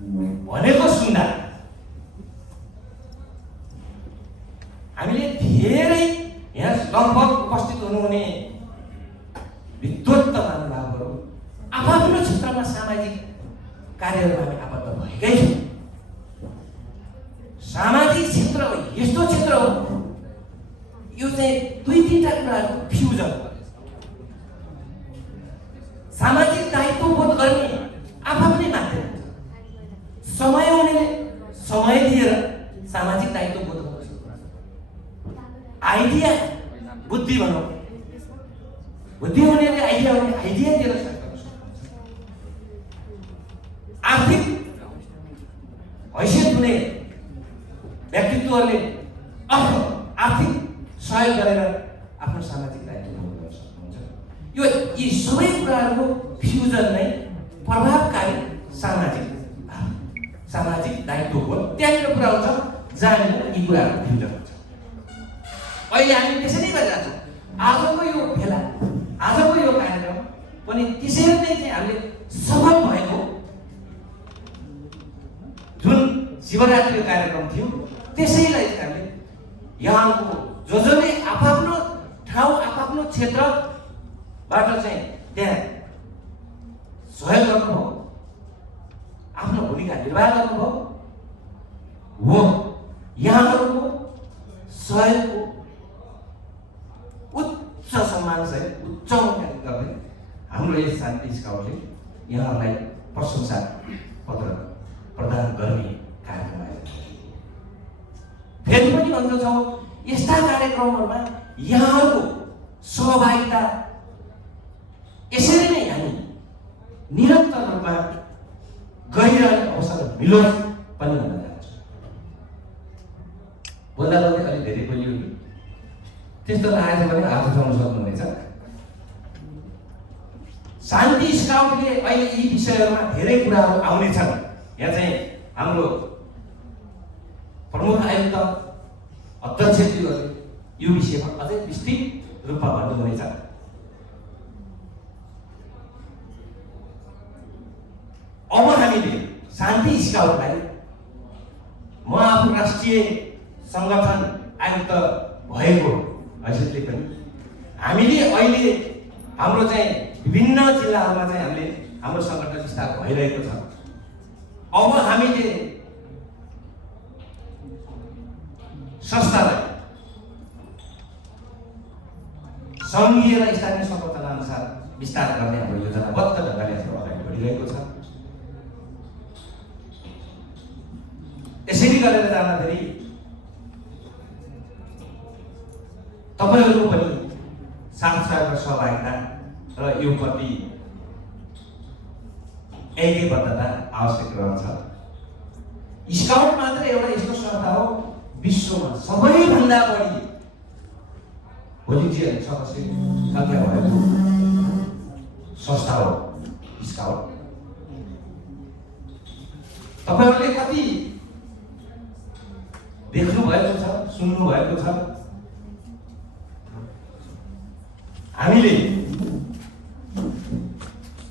भनेको सुन्दा हामीले धेरै यहाँ लगभग उपस्थित हुनुहुने विद्वत महानुभावहरू आफ्नो क्षेत्रमा सामाजिक कार्यहरूमा हामी आबद्ध भएकै छौँ। सामाजिक क्षेत्र यस्तो क्षेत्र हो, यो चाहिँ दुई तीनटा कुराहरूको फ्युजन। सामाजिक दायित्व बोध गर्ने आफ्नै माध्यम हुन्छ। समय हुनेले समय दिएर सामाजिक दायित्व बोध गर्छ। आइडिया बुद्धि भनौँ, बुद्धि हुनेले आइडिया दिएर सक्छ। आर्थिक हैसियत हुने व्यक्तित्वहरूले आर्थिक सहयोग गरेर आफ्नो सामाजिक दायित्व निर्वाह गर्न सक्नुहुन्छ। यी सबै कुराहरूको फ्युजन नै प्रभावकारी सामाजिक दायित्व हो। त्यहाँनिर कुरा हुन्छ जहाँनिर यी कुराहरूको फ्युजन हुन्छ। अहिले हामी त्यसरी गरिरहेका छौँ। आजको यो भेला, आजको यो कार्यक्रम पनि त्यसरी नै चाहिँ हामीले सफल भएको जुन शिवरात्रि कार्यक्रम थियो त्यसैलाई चाहिँ हामीले यहाँको जसले आफ्नो ठाउँ आफ्नो क्षेत्रबाट चाहिँ त्यहाँ सहयोग गर्नुभयो, आफ्नो भूमिका निर्वाह गर्नुभयो, हो यहाँहरूको सहयोगको उच्च सम्मान सहित उच्च मूल्याङ्कन गर्दै हाम्रो यस शान्ति स्काउटले यहाँहरूलाई प्रशंसा पत्र प्रदान गर्ने कार्यक्रम आयोजना गरियो। फेरि पनि भन्दछौँ, यस्ता कार्यक्रमहरूमा यहाँहरूको सहभागिता यसरी नै हामी निरन्तर रूपमा गरिरहने अवसर मिलोस् पनि भन्न चाहन्छु। बोल्दा बोल्दै अलिक धेरै बोलियो कि त्यस्तो लागेछ भने हात उठाउन सक्नुहुनेछ। शान्ति स्काउटले अहिले यी विषयहरूमा धेरै कुराहरू आउनेछन्। यहाँ चाहिँ हाम्रो प्रमुख आयुक्त अध्यक्षज्यूहरूले यो विषयमा अझै विस्तृत रूपमा भन्नुहुनेछ। अब हामीले शान्ति स्काउटलाई म आफू राष्ट्रिय सङ्गठन आयुक्त भएको हैसियतले पनि हामीले अहिले हाम्रो चाहिँ विभिन्न जिल्लाहरूमा चाहिँ हामीले हाम्रो सङ्गठन विस्तार भइरहेको छ। अब हामीले संस्थालाई सङ्घीय र स्थानीय संरचना अनुसार विस्तार गर्ने हाम्रो योजनाबद्ध ढङ्गले अगाडि बढिरहेको छ। यसरी गरेर जाँदाखेरि तपाईँहरूको पनि साथ सहयोग र सहभागिता र यो प्रति एकैबद्धता आवश्यक रहन्छ। स्काउट मात्र एउटा यस्तो संस्था हो विश्वमा सबैभन्दा बढी भोलिन्टियर सदस्य सङ्ख्या भएको संस्था हो स्काउट। तपाईँहरूले कति देख्नु भएको छ, सुन्नु भएको छ। हामीले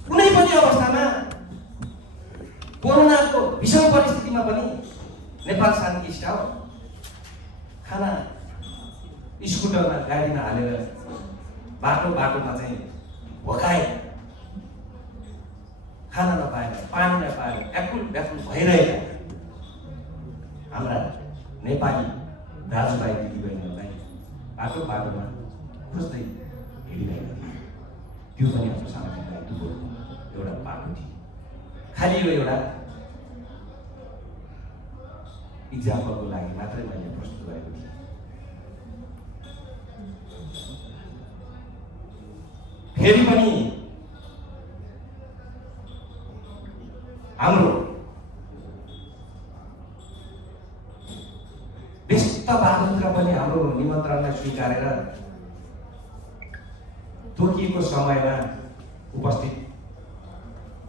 कुनै पनि अवस्थामा कोरोनाको विषम परिस्थितिमा पनि नेपाल शान्ति स्काउट खाना स्कुटरमा गाडीमा हालेर बाटोमा चाहिँ भोकाए, खाना नपाएर, पानी नपाएर व्याकुल भइरहेका हाम्रा नेपाली दाजुभाइ दिदीबहिनीहरूलाई बाटोमा खोज्दै हिँडिरहेका थिए। त्यो पनि हाम्रो सामाजिक दायित्वको एउटा बाटो थियो। खालि यो एउटा इक्जाम्पलको लागि मात्रै मैले प्रस्तुत गरेको थिएँ। फेरि पनि हाम्रो व्यस्त बाहुल्य पनि हाम्रो निमन्त्रणलाई स्वीकारेर तोकिएको समयमा उपस्थित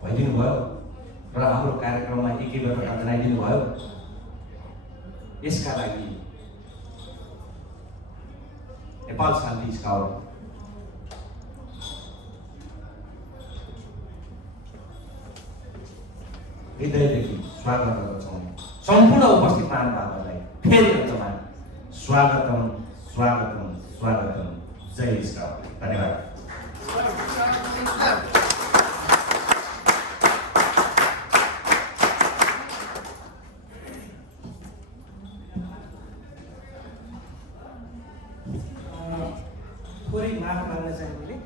भइदिनु भयो र हाम्रो कार्यक्रममा एकैबद्धता जनाइदिनु भयो। यसका लागि नेपाल शान्ति स्काउट हृदयदेखि स्वागत गर्छौँ सम्पूर्ण उपस्थित महानुभावहरूलाई फेरि एकचोटि स्वागतम स्वागतम स्वागतम। जय स्काउट। धन्यवाद। थोरै माफ माग्न चाहे मैले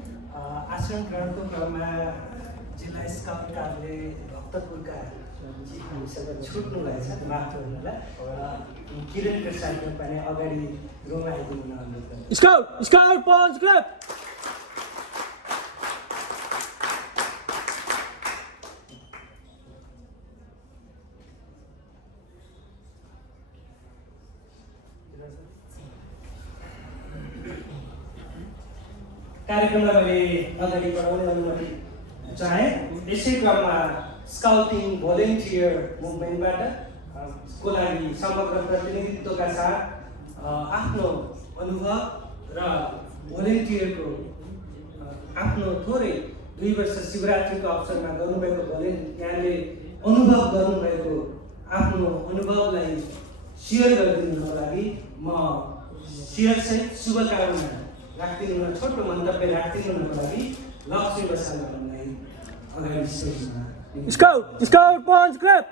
आसन ग्रहणको क्रममा जिल्ला स्काउट कार्यालय भक्तपुरका हामीसँग छुट्नु भएछ, माफ गर्नुहोला। किरण प्रसाद नेपाली अगाडि रोमा आइदिनु अनुरोध गर्छु। Scout scout punch club. कार्यक्रमलाई मैले अगाडि बढाउने अनुमति चाहे। यसै क्रममा स्काउटिङ भोलिन्टियर मुभमेन्टबाट को लागि समग्र प्रतिनिधित्वका साथ आफ्नो अनुभव र भोलिन्टियरको आफ्नो थोरै 2 वर्ष शिवरात्रिको अवसरमा गर्नुभएको यहाँले अनुभव गर्नुभएको आफ्नो अनुभवलाई सेयर गरिदिनुको लागि म सेयरसहित शुभकामना राख्दिनु, छोटो मन्तव्य राख्दिनुको लागि लक्ष्मी बसाललाई अगाडि स्टेजमा। Scout scout punch club.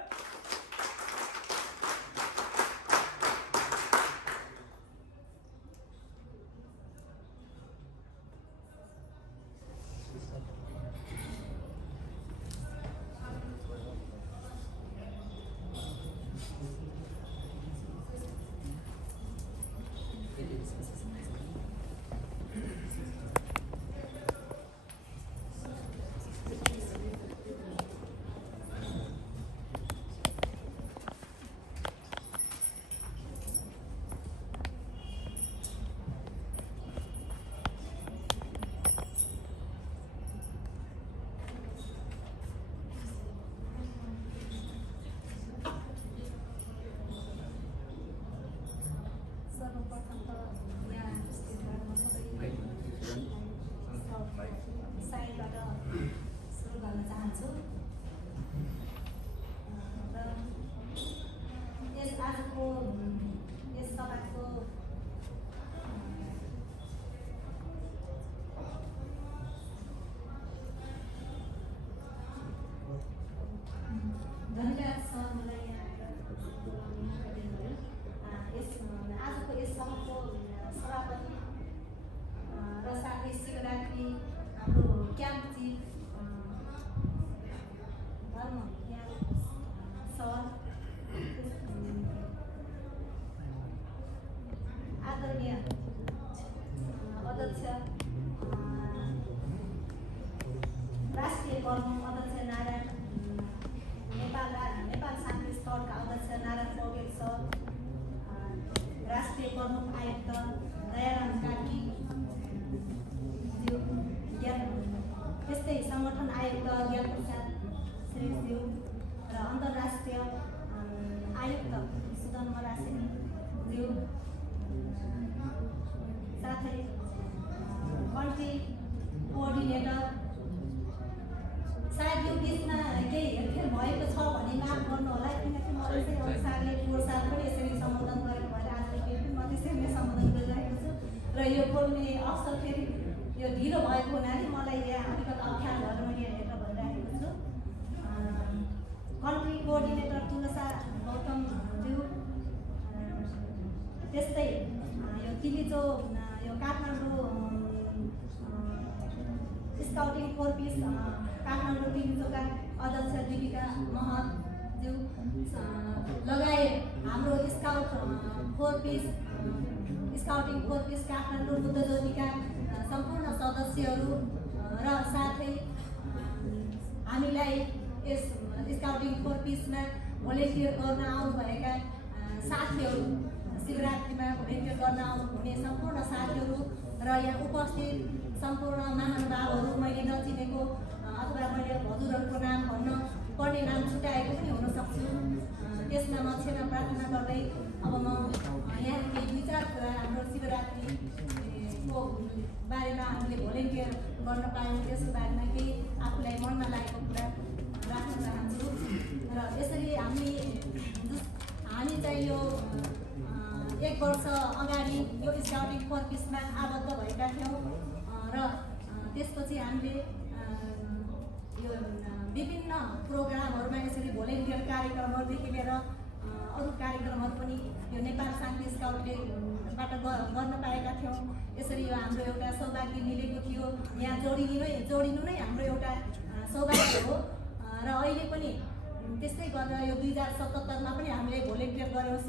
Scouting 4 peace Kathmandu टिमका अध्यक्ष दीपिका महतज्यू लगायत हाम्रो स्काउटिङ 4 पिस काठमाडौँ बुद्ध ज्योतिका सम्पूर्ण सदस्यहरू र साथै हामीलाई यस स्काउटिङ 4 पिसमा भोलिन्टियर गर्न आउनुभएका साथीहरू, शिवरात्रिमा भोलिन्टियर गर्न आउनुहुने सम्पूर्ण साथीहरू र यहाँ उपस्थित सम्पूर्ण महानुभावहरू, मैले नचिनेको अथवा मैले हजुरहरूको नाम भन्न पर्ने नाम छुट्याएको पनि हुन सक्छु। त्यसमा म क्षमा प्रार्थना गर्दै अब म यहाँ केही विचार कुरा हाम्रो शिवरात्रिको बारेमा हामीले भोलिन्टियर गर्न पायौँ त्यसको बारेमा केही आफूलाई मनमा लागेको कुरा राख्न चाहन्छु। र यसरी हामी चाहिँ यो 1 वर्ष अगाडि यो स्काउटिङ फर पिसमा आबद्ध भएका थियौँ र त्यसपछि हामीले यो विभिन्न प्रोग्रामहरूमा यसरी भोलिन्टियर कार्यक्रमहरूदेखि लिएर अरू कार्यक्रमहरू पनि यो नेपाल शान्ति स्काउटलेबाट गर्न पाएका थियौँ। यसरी यो हाम्रो एउटा सौभाग्य मिलेको थियो। यहाँ जोडिनु नै हाम्रो एउटा सौभाग्य हो र अहिले पनि त्यस्तै गरेर यो 2077मा पनि हामीले भोलिन्टियर गऱ्यौँ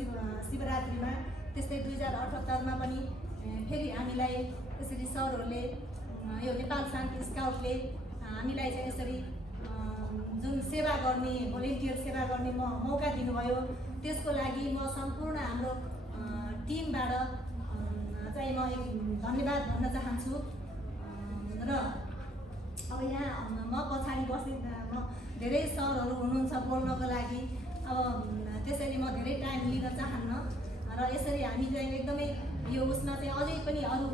शिवरात्रिमा। त्यस्तै 2078मा पनि फेरि हामीलाई यसरी सरहरूले यो नेपाल शान्ति स्काउटले हामीलाई चाहिँ यसरी जुन सेवा गर्ने भोलिन्टियर सेवा गर्ने मौका दिनुभयो, त्यसको लागि म सम्पूर्ण हाम्रो टिमबाट चाहिँ म धन्यवाद भन्न चाहन्छु। र अब यहाँ म पछाडि बस्ने धेरै सरहरू हुनुहुन्छ बोल्नको लागि, अब त्यसैले म धेरै टाइम लिन चाहन्न र यसरी हामी चाहिँ एकदमै यो उसमा चाहिँ अझै पनि अरू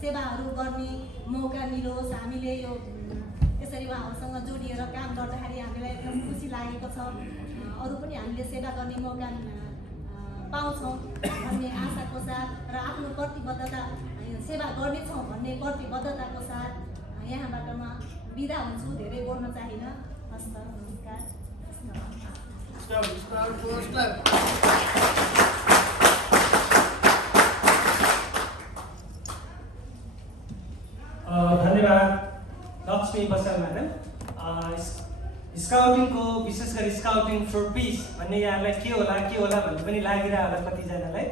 सेवाहरू गर्ने मौका मिलोस्। हामीले यो यसरी उहाँहरूसँग जोडिएर काम गर्दाखेरि हामीलाई एकदम खुसी लागेको छ। अरू पनि हामीले सेवा गर्ने मौका पाउँछौँ भन्ने आशाको साथ र आफ्नो प्रतिबद्धता सेवा गर्नेछौँ भन्ने प्रतिबद्धताको साथ यहाँबाट म बिदा हुन्छु। धेरै बोल्न चाहिन। हस् त, नमस्कार। धन्यवाद लक्ष्मी बसाल म्याडम। स्काउटिङको विशेष गरी स्काउटिङ फर पिस भन्ने यहाँलाई के होला भन्ने पनि लागिरह होला कतिजनालाई।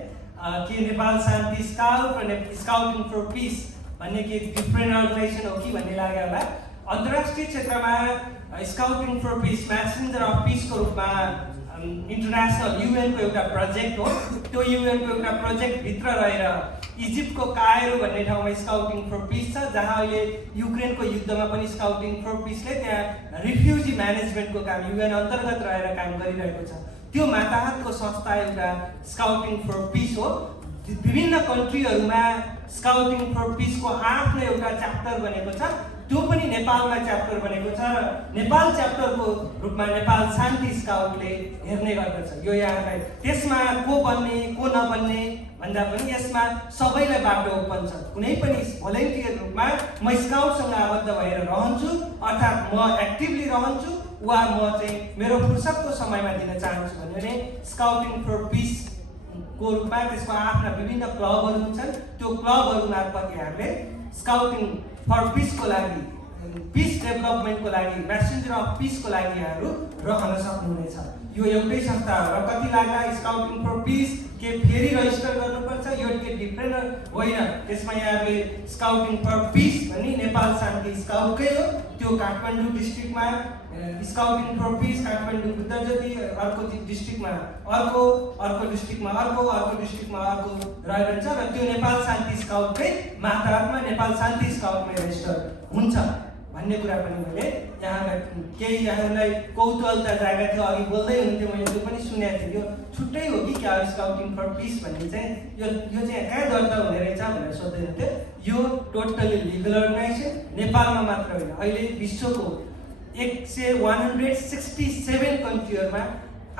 के नेपाल शान्ति स्काउट र स्काउटिङ फर पिस भन्ने के डिफ्रेन्ट अर्गनाइजेसन हो कि भन्ने लाग्यो होला। अन्तर्राष्ट्रिय क्षेत्रमा scouting for peace messenger of पिसको रूपमा इन्टरनेसनल युएनको एउटा प्रोजेक्ट हो। त्यो युएनको एउटा प्रोजेक्टभित्र रहेर इजिप्टको कायरो भन्ने ठाउँमा स्काउटिङ फर पिस छ, जहाँ अहिले युक्रेनको युद्धमा पनि स्काउटिङ फर पिसले त्यहाँ रिफ्युजी म्यानेजमेन्टको काम युएन अन्तर्गत रहेर काम गरिरहेको छ। त्यो माताहतको संस्था एउटा स्काउटिङ फर पिस हो। विभिन्न कन्ट्रीहरूमा स्काउटिङ फर पिसको आफ्नो एउटा च्याप्टर बनेको छ। त्यो पनि नेपालमा च्याप्टर बनेको छ र नेपाल च्याप्टरको रूपमा नेपाल शान्ति स्काउटले हेर्ने गर्दछ। यो यहाँलाई त्यसमा को बन्ने को नबन्ने भन्दा पनि यसमा सबैलाई बाटो ओपन छ। कुनै पनि भोलिन्टियर रूपमा म स्काउटसँग आबद्ध भएर रहन्छु, अर्थात् म एक्टिभली रहन्छु वा म चाहिँ मेरो फुर्सदको समयमा दिन चाहन्छु भने स्काउटिङ फर पिसको रूपमा त्यसको आफ्ना विभिन्न क्लबहरू हुन्छन्। त्यो क्लबहरू मार्फत यहाँले स्काउटिङ फर पिसको लागि, पिस डेभलपमेन्टको लागि, म्यासेन्जर अफ पिसको लागि यहाँहरू रहन सक्नुहुनेछ। यो एउटै संस्था हो र कति लाग्दा स्काउटिङ फर पिस के फेरि रजिस्टर गर्नुपर्छ, यो के डिफ्रेन्ट होइन। त्यसमा यहाँले स्काउटिङ फर पिस भन्ने नेपाल शान्ति स्काउटकै हो। त्यो काठमाडौँ डिस्ट्रिक्टमा स्काउटिङ फर पिस काठमाडौँ बुद्धज्योति, अर्को डिस्ट्रिक्टमा अर्को डिस्ट्रिक्टमा अर्को रहेको छ र त्यो नेपाल शान्ति स्काउटकै मातहतमा नेपाल शान्ति स्काउटमै रेजिस्टर हुन्छ भन्ने कुरा पनि मैले यहाँलाई केही यहाँलाई कौतूहलता जागा थियो, अघि बोल्दै हुन्थ्यो, मैले त्यो पनि सुनेको थिएँ। यो छुट्टै हो कि क्या स्काउटिङ फर पिस भन्ने चाहिँ यो चाहिँ कहाँ दर्ता हुने रहेछ भनेर सोध्दै हुन्थ्यो। यो टोटली लिगल अर्गनाइजेसन नेपालमा मात्र होइन, अहिले विश्वको 167 कन्ट्रीहरूमा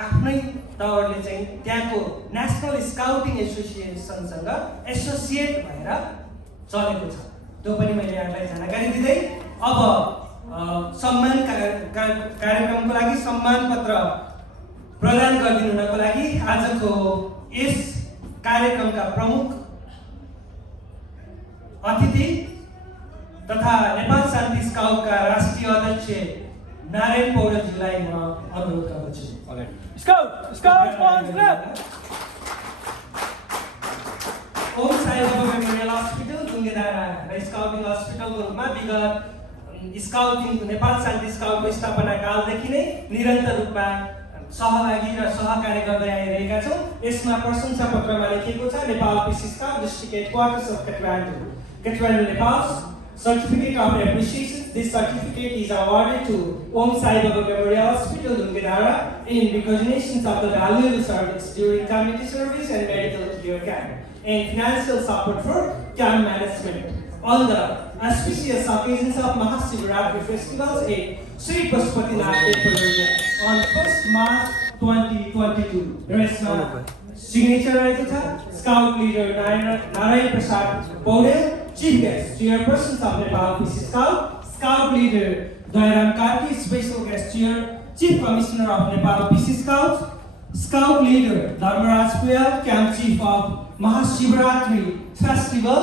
आफ्नै तवरले चाहिँ त्यहाँको नेसनल स्काउटिङ एसोसिएसनसँग एसोसिएट भएर चलेको छ। त्यो पनि मैले यहाँलाई जानकारी दिँदै अब सम्मान कार्यक्रमको लागि सम्मान पत्र प्रदान गरिदिनुको लागि आजको यस कार्यक्रमका प्रमुख अतिथि तथा नेपाल शान्ति स्काउटका राष्ट्रिय अध्यक्ष नारायण पौडेलजीलाई म अनुरोध गर्दछु। Scout Pons Club. Om Sai Baba memorial hospital दुङ्गेधारा र स्काउटिङ हस्पिटलको रूपमा विगत स्काउटिङ नेपाल शान्ति स्काउटको स्थापना कालदेखि नै निरन्तर रूपमा सहभागी र सहकार्य गर्दै आइरहेका छौँ। यसमा प्रशंसा पत्रमा लेखिएको छ Nepal peace scout district headquarters of Kathmandu Nepal Certificate of Appreciation. This certificate is awarded to Om Sai Baba Memorial Hospital, Dungedara, in recognition of the valuable service during community service and medical care camp, and financial support for camp management. on the auspicious occasions of Mahashivratri festivals in Sri Pashupatinath Temple area on 1st March 2022. Resma signature रहेको छ Scout leader Narayan Prasad Paudel, Chief guest, Chairperson of Nepal PC Scout, Scout leader Dayaram Karki, Special guest chair, Chief Commissioner of Nepal PC Scouts, Scout leader Dharmaraj Puyal, Camp Chief of Mahashivratri Festival,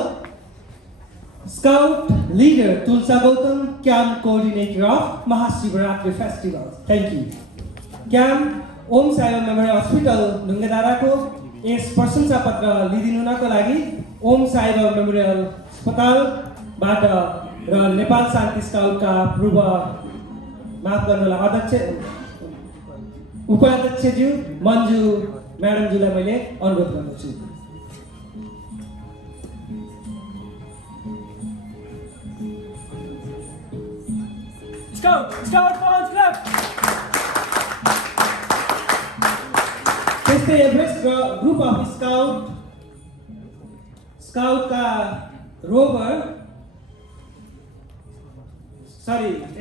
Scout leader Tulsa Gautam, Camp coordinator of Mahashivratri Festival. Thank you. Camp Om Sai Baba Memorial Hospital Nungedara को यस प्रशंसा पत्र लिदिनुनको लागि Om Sai Baba memorial अस्पतालबाट र नेपाल शान्ति स्काउटका पूर्व माफ गर्नुलाई अध्यक्ष उपाध्यक्षज्यू मन्जु म्याडमज्यूलाई मैले अनुरोध गर्दछु। Scout Fans Club. त्यस्तै एभरेस्ट ग्रुप अफ स्काउटका रोभर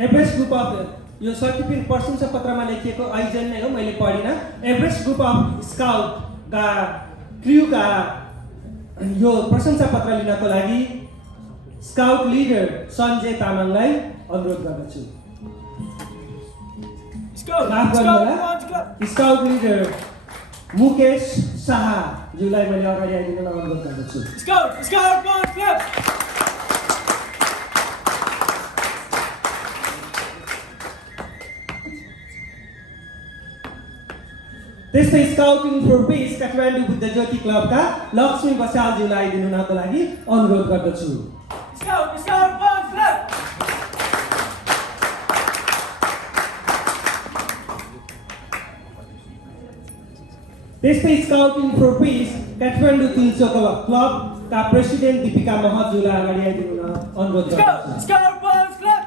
एभरेस्ट ग्रुप अफ यो सर्टिफिकेट प्रशंसा पत्रमा लेखिएको आइजन नै हो, मैले पढिनँ। एभरेस्ट ग्रुप अफ स्काउटका क्र्यूका यो प्रशंसा पत्र लिनको लागि स्काउट लिडर सञ्जय तामाङलाई अनुरोध गर्दछु। स्काउट लिडर मुकेश शाह ज्यूलाई मैले अगाडि आइदिनलाई अनुरोध गर्दछु। Scout Fans Club. त्यस्तै scouting for peace Kathmandu Buddha Jyoti क्लबका लक्ष्मी बसाल ज्यूलाई आइदिनुको लागि अनुरोध गर्दछु। Scout Fans Club. त्यस्तै स्काउटिङ फर पीस काठमाडौँ तुलसी क्लबका प्रेसिडेन्ट दीपिका महत ज्यूलाई अगाडि आइदिनु अनुरोध गर्दछु। Scout Fans Club.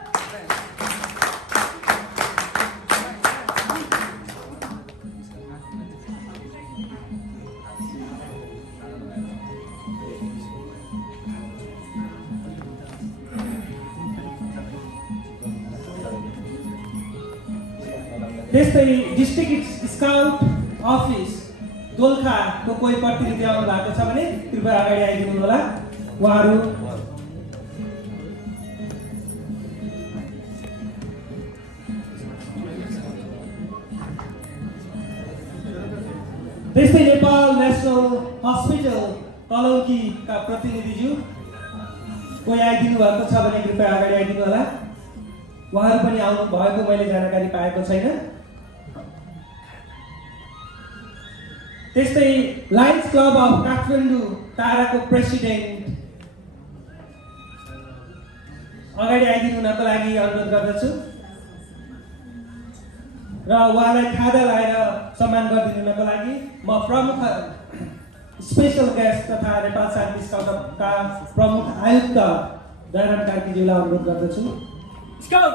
त्यस्तै डिस्ट्रिक्ट स्काउट अफिस दोलखाको कोही प्रतिनिधि आउनु भएको छ भने कृपया अगाडि आइदिनु होला। उहाँहरू त्यस्तै नेपाल नेसनल हस्पिटल तलौकीका प्रतिनिधिज्यू कोही आइदिनु भएको छ भने कृपया अगाडि आइदिनु होला। उहाँहरू पनि आउनु भएको मैले जानकारी पाएको छैन। त्यस्तै लायन्स क्लब अफ काठमाडौँ ताराको प्रेसिडेन्ट अगाडि आइदिनुको लागि अनुरोध गर्दछु र उहाँलाई खादा लगाएर सम्मान गरिदिनुको लागि म प्रमुख स्पेशल गेस्ट तथा नेपाल शान्ति स्काउटका प्रमुख आयुक्त दयाराम कार्कीज्यूलाई अनुरोध गर्दछु। Scout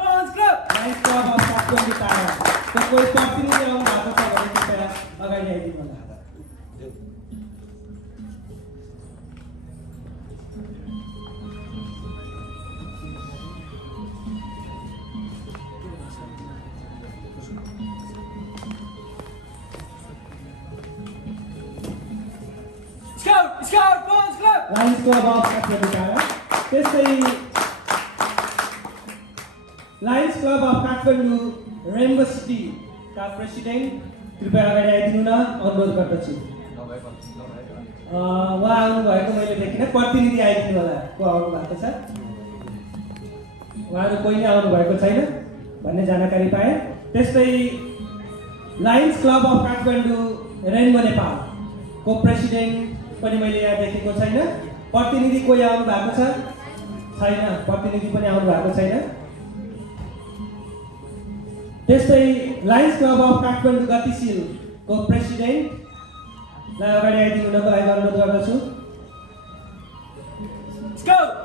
Fans Club. Lions club of Kathmandu ताराको कोही प्रतिनिधि आउनु भएको छ भने कृपया अगाडि आइदिनु होला। Scout Fans Club. Lions club of Kathmandu Tara त्यस्तै Lions club of Kathmandu rainbow सिटीका प्रेसिडेन्ट कृपया अगाडि आइदिनु न अनुरोध गर्दछु। उहाँ आउनुभएको मैले देखिनँ, प्रतिनिधि आइदिनु होला। को आउनु भएको छ? उहाँहरू कोही नै आउनु भएको छैन भन्ने जानकारी पाएँ। त्यस्तै Lions club of Kathmandu rainbow नेपालको प्रेसिडेन्ट पनि मैले यहाँ देखेको छैन। प्रतिनिधि कोही आउनु भएको छ? छैन, प्रतिनिधि पनि आउनु भएको छैन। त्यस्तै लायन्स क्लब अफ काठमाडौँ गतिशीलको प्रेसिडेन्टलाई अगाडि आइदिनुको लागि अनुरोध गर्दछु।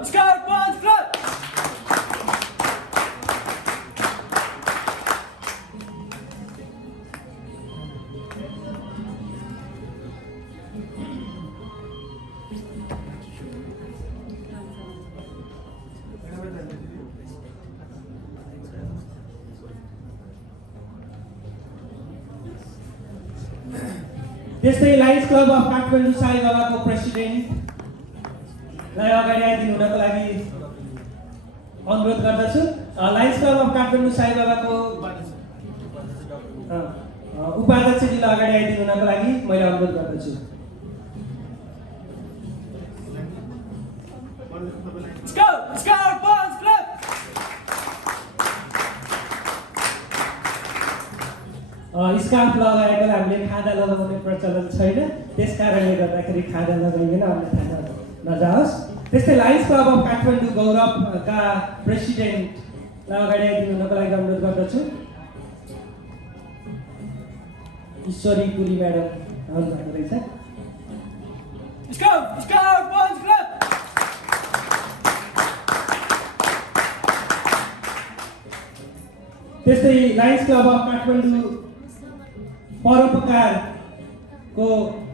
Scout Fans Club. त्यस्तै Lions club of Kathmandu Sai बाबाको प्रेसिडेन्टलाई अगाडि आइदिनु हुनको लागि अनुरोध गर्दछु। Lions club of Kathmandu Sai बाबाको उपाध्यक्षजीलाई अगाडि आइदिनु हुनको लागि मैले अनुरोध गर्दछु। Scout Boys Club! स्कार्फ लगाएकोलाई हामीले खादा लगाउने प्रचलन छैन, त्यस कारणले गर्दाखेरि खादा लगाइकन अन्यथा नजाओस्। त्यस्तै लायन्स क्लब अफ काठमाडौँ गौरवका प्रेसिडेन्टलाई अगाडि आइदिनु हुनको लागि अनुरोध गर्दछु। ईश्वरी गुली म्याडम आउनुभएको रहेछ। Scout Boys Club! त्यस्तै लायन्स क्लब अफ काठमाडौँ परोपकारको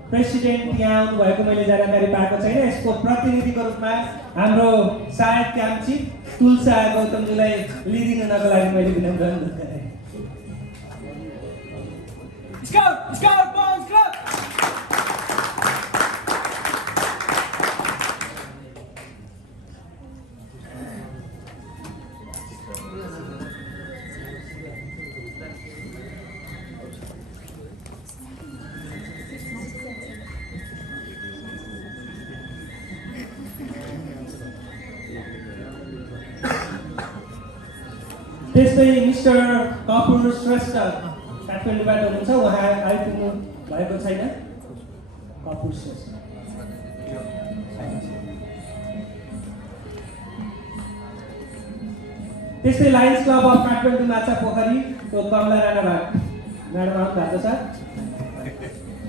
प्रेसिडेन्ट यहाँ आउनुभएको मैले जानकारी पाएको छैन। यसको प्रतिनिधिको रूपमा हाम्रो सहायक क्याम्प चिफ तुलसा गौतमजीलाई लिइदिनु हुनको लागि मैले विनम्र अनुरोध गरेँ। Scout Boys Club! त्यस्तै मिस्टर कपुर श्रेष्ठ काठमाडौँबाट हुनुहुन्छ, उहाँ आइपुग्नु भएको छैन। कपुर श्रेष्ठ त्यस्तै लायन्स क्लब अफ काठमाडौँ माछा पोखरीको कमला राणा म्याडम आउनु भएको छ।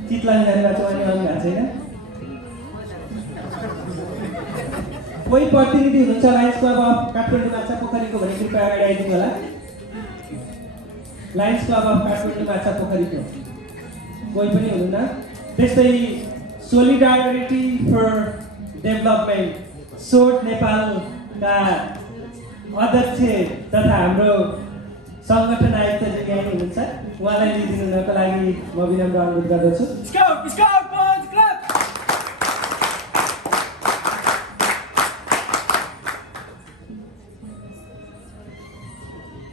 चितलाङ जानेबाट उहाँले आउनु भएको छैन। कोही प्रतिनिधि हुनुहुन्छ लायन्स क्लब अफ काठमाडौँ माछा पोखरीको भने कृपया अगाडि आइदिनु होला। लायन्स क्लब अफ काठमाडौँ माछा पोखरीको कोही पनि हुनुहुन्न। त्यस्तै सोलिडारिटी फर डेभलपमेन्ट सोट नेपालका अध्यक्ष तथा हाम्रो सङ्गठन आयुक्तजी यहाँ हुनुहुन्छ, उहाँलाई लिइदिनु हुनको लागि म विनम्र अनुरोध गर्दछु। Scout Boys Club!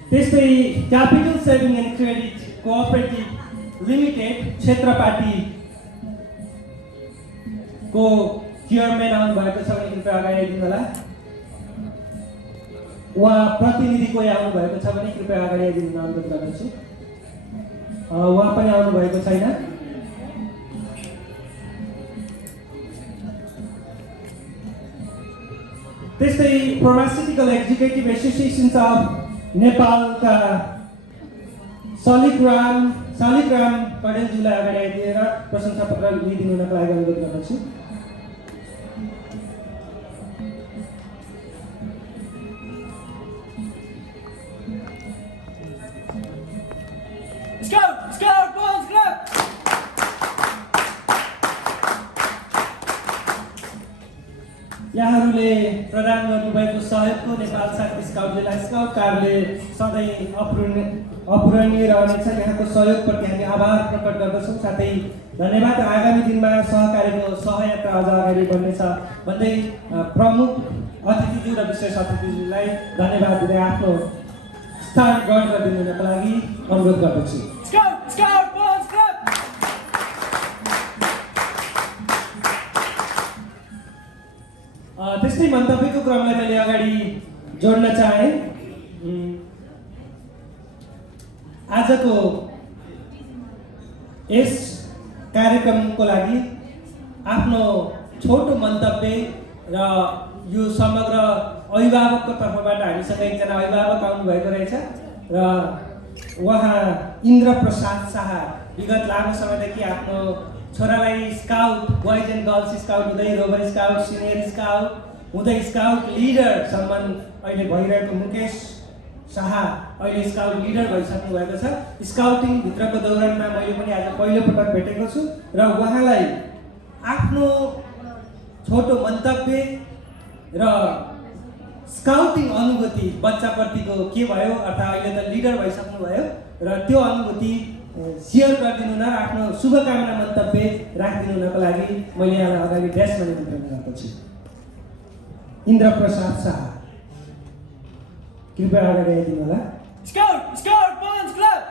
त्यस्तै capital saving and credit cooperative limited क्षेत्रपाटीको चेयरम्यान आउनुभएको छ भने कृपया अगाडि आइदिनु होला। उहाँ प्रतिनिधि कोही आउनुभएको छ भने कृपया अगाडि आइदिनु अनुरोध गर्दछु। उहाँ पनि आउनुभएको छैन। त्यस्तै फार्मास्युटिकल एक्जिक्युटिभ एसोसिएसन्स अफ नेपालका शालिग्राम कडेलज्यूलाई अगाडि आइदिएर प्रशंसा पत्र लिइदिनु हुनको लागि अनुरोध गर्दछु। Scout Boys Club! यहाँहरूले प्रदान गर्नुभएको सहयोगको नेपाल शान्ति स्काउट जिल्ला स्काउट कार्यालय सधैँ अपूरणीय रहनेछ। यहाँको सहयोगप्रति हामी आभार प्रकट गर्दछौँ। साथै धन्यवाद। आगामी दिनमा सहकार्यको सहयात्रा अझ अगाडि बढ्नेछ भन्दै प्रमुख अतिथिज्यू र विशेष अतिथिज्यूलाई धन्यवाद दिँदै आफ्नो स्थान ग्रहण गरिदिनु हुनको लागि अनुरोध गर्दछु। Scout Boys Club! त्यस्तै मन्तव्यको क्रमलाई मैले अगाडि जोड्न चाहेँ। आजको यस कार्यक्रमको लागि आफ्नो छोटो मन्तव्य र यो समग्र अभिभावकको तर्फबाट हामीसँग एकजना अभिभावक आउनुभएको रहेछ र उहाँ इन्द्र प्रसाद शाह विगत लामो समयदेखि आफ्नो छोरालाई scout boys and girls scout हुँदै रोबर स्काउट सिनियर स्काउट हुँदै स्काउट लिडरसम्म अहिले भइरहेको मुकेश शाह अहिले स्काउट लिडर भइसक्नु भएको छ। स्काउटिङभित्रको दौरानमा मैले पनि आज पहिलोपटक भेटेको छु र उहाँलाई आफ्नो छोटो मन्तव्य र स्काउटिङ अनुभूति बच्चाप्रतिको के भयो अर्थात् अहिले त लिडर भइसक्नु भयो र त्यो अनुभूति सेयर गरिदिनु न, आफ्नो शुभकामना मन्तव्य राखिदिनु हुनको लागि मैले यहाँलाई अगाडि ड्यासमा निमन्त्रण गरेको छु। इन्द्रप्रसाद शाह, कृपया अगाडि आइदिनु होला। Scout Bones Club.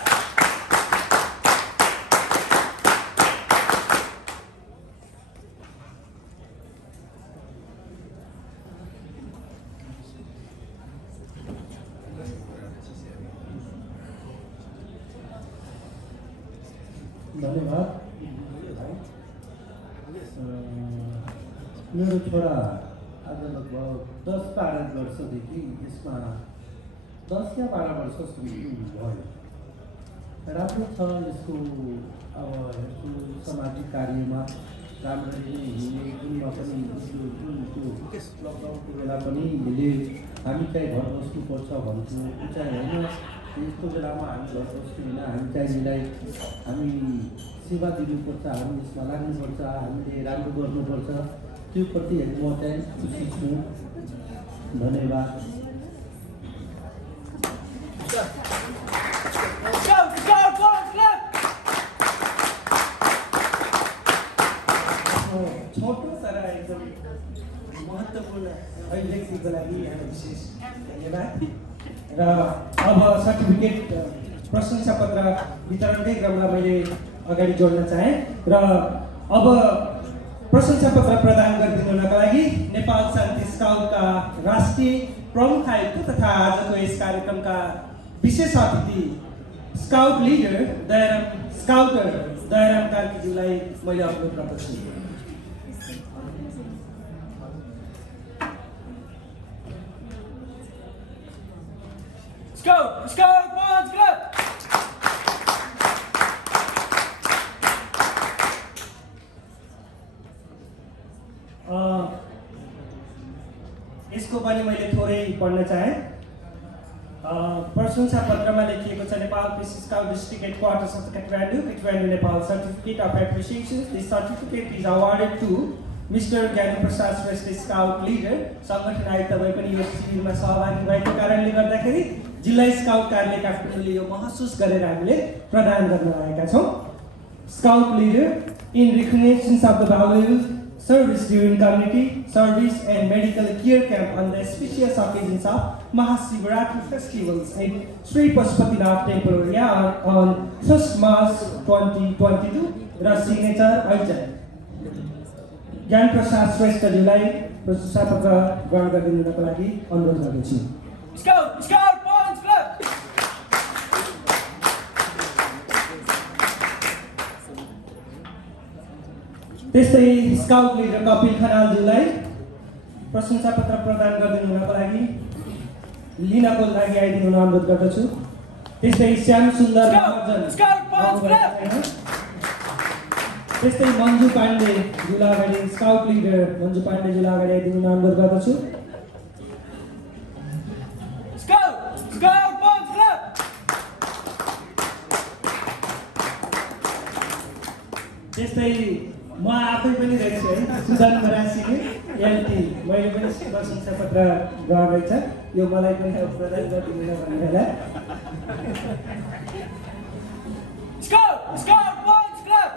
धन्यवाद। मेरो छोरा आज लगभग 10-12 वर्षदेखि यसमा 10 या 12 वर्षसम्म भयो। राम्रो छ यसको अब यसको सामाजिक कार्यमा राम्ररी नै हिँड्ने, जुनमा पनि त्यो लकडाउनको बेला पनि यसले हामी चाहिँ घर बस्नुपर्छ भन्थ्यो, त्यो चाहिँ होइन। यस्तो बेलामा हामी घर बस्नु होइन, हामी चाहिँ यसलाई हामी सेवा दिनुपर्छ, हामी यसमा लाग्नुपर्छ, हामीले राम्रो गर्नुपर्छ, त्यो प्रति म चाहिँ खुसी छु। धन्यवाद। Scout Bones Club. छोटो तर एकदम महत्त्वपूर्ण अभिव्यक्तिको लागि यहाँलाई विशेष धन्यवाद। र अब सर्टिफिकेट प्रशंसा पत्र वितरणकै क्रमलाई मैले अगाडि जोड्न चाहेँ र अब प्रशंसा पत्र प्रदान गरिदिनुको लागि नेपाल शान्ति स्काउटका राष्ट्रिय प्रमुख आयुक्त तथा आजको यस कार्यक्रमका विशेष अतिथि स्काउट लिडर दयाराम कार्कीज्यूलाई मैले अनुरोध गर्दछु। Scout Bones Club. यसको पनि मैले थोरै पढ्न चाहेँ। प्रशंसा पत्रमा लेखिएको छ Nepal peace scout district headquarters of Kathmandu, Nepal certificate of appreciation. This certificate is awarded to mister Gyanprasad Shrestha scout leader. सङ्गठन आयुक्त भए पनि यो शिविरमा सहभागी भएको कारणले गर्दाखेरि जिल्ला स्काउट कार्यालय काठमाडौँले यो महसुस गरेर हामीले प्रदान गर्न आएका छौँ। Scout leader in recognition of the valuable service during community service and medical care camp on the auspicious occasions of Mahasivaratri festivals at Sri Pashupatinath Temple area on 1st March 2022. र सिग्नेचर आइजन ज्ञानप्रसाद श्रेष्ठज्यूलाई प्रशंसा पत्र ग्रहण गरिदिनुको लागि अनुरोध गर्दछु। Scout Bones Club. त्यस्तै scout leader Kapil खनालज्यूलाई प्रशंसा पत्र प्रदान गरिदिनुको लागि लिनको लागि आइदिनु अनुरोध गर्दछु। त्यस्तै श्याम सुन्दर Scout Bones Club. त्यस्तै मन्जु पाण्डेज्यूलाई अगाडि स्काउट लिडर मन्जु पाण्डेज्यूलाई अगाडि आइदिनु अनुरोध गर्दछु। Scout Bones Club. त्यस्तै म आफै पनि रहेछु है, सुदन राशिले एलटी, मैले पनि प्रशंसा पत्र ग्रहण रहेछ, यो मलाई पनि प्रदान गरिदिनु भनेर। Scout Bones Club.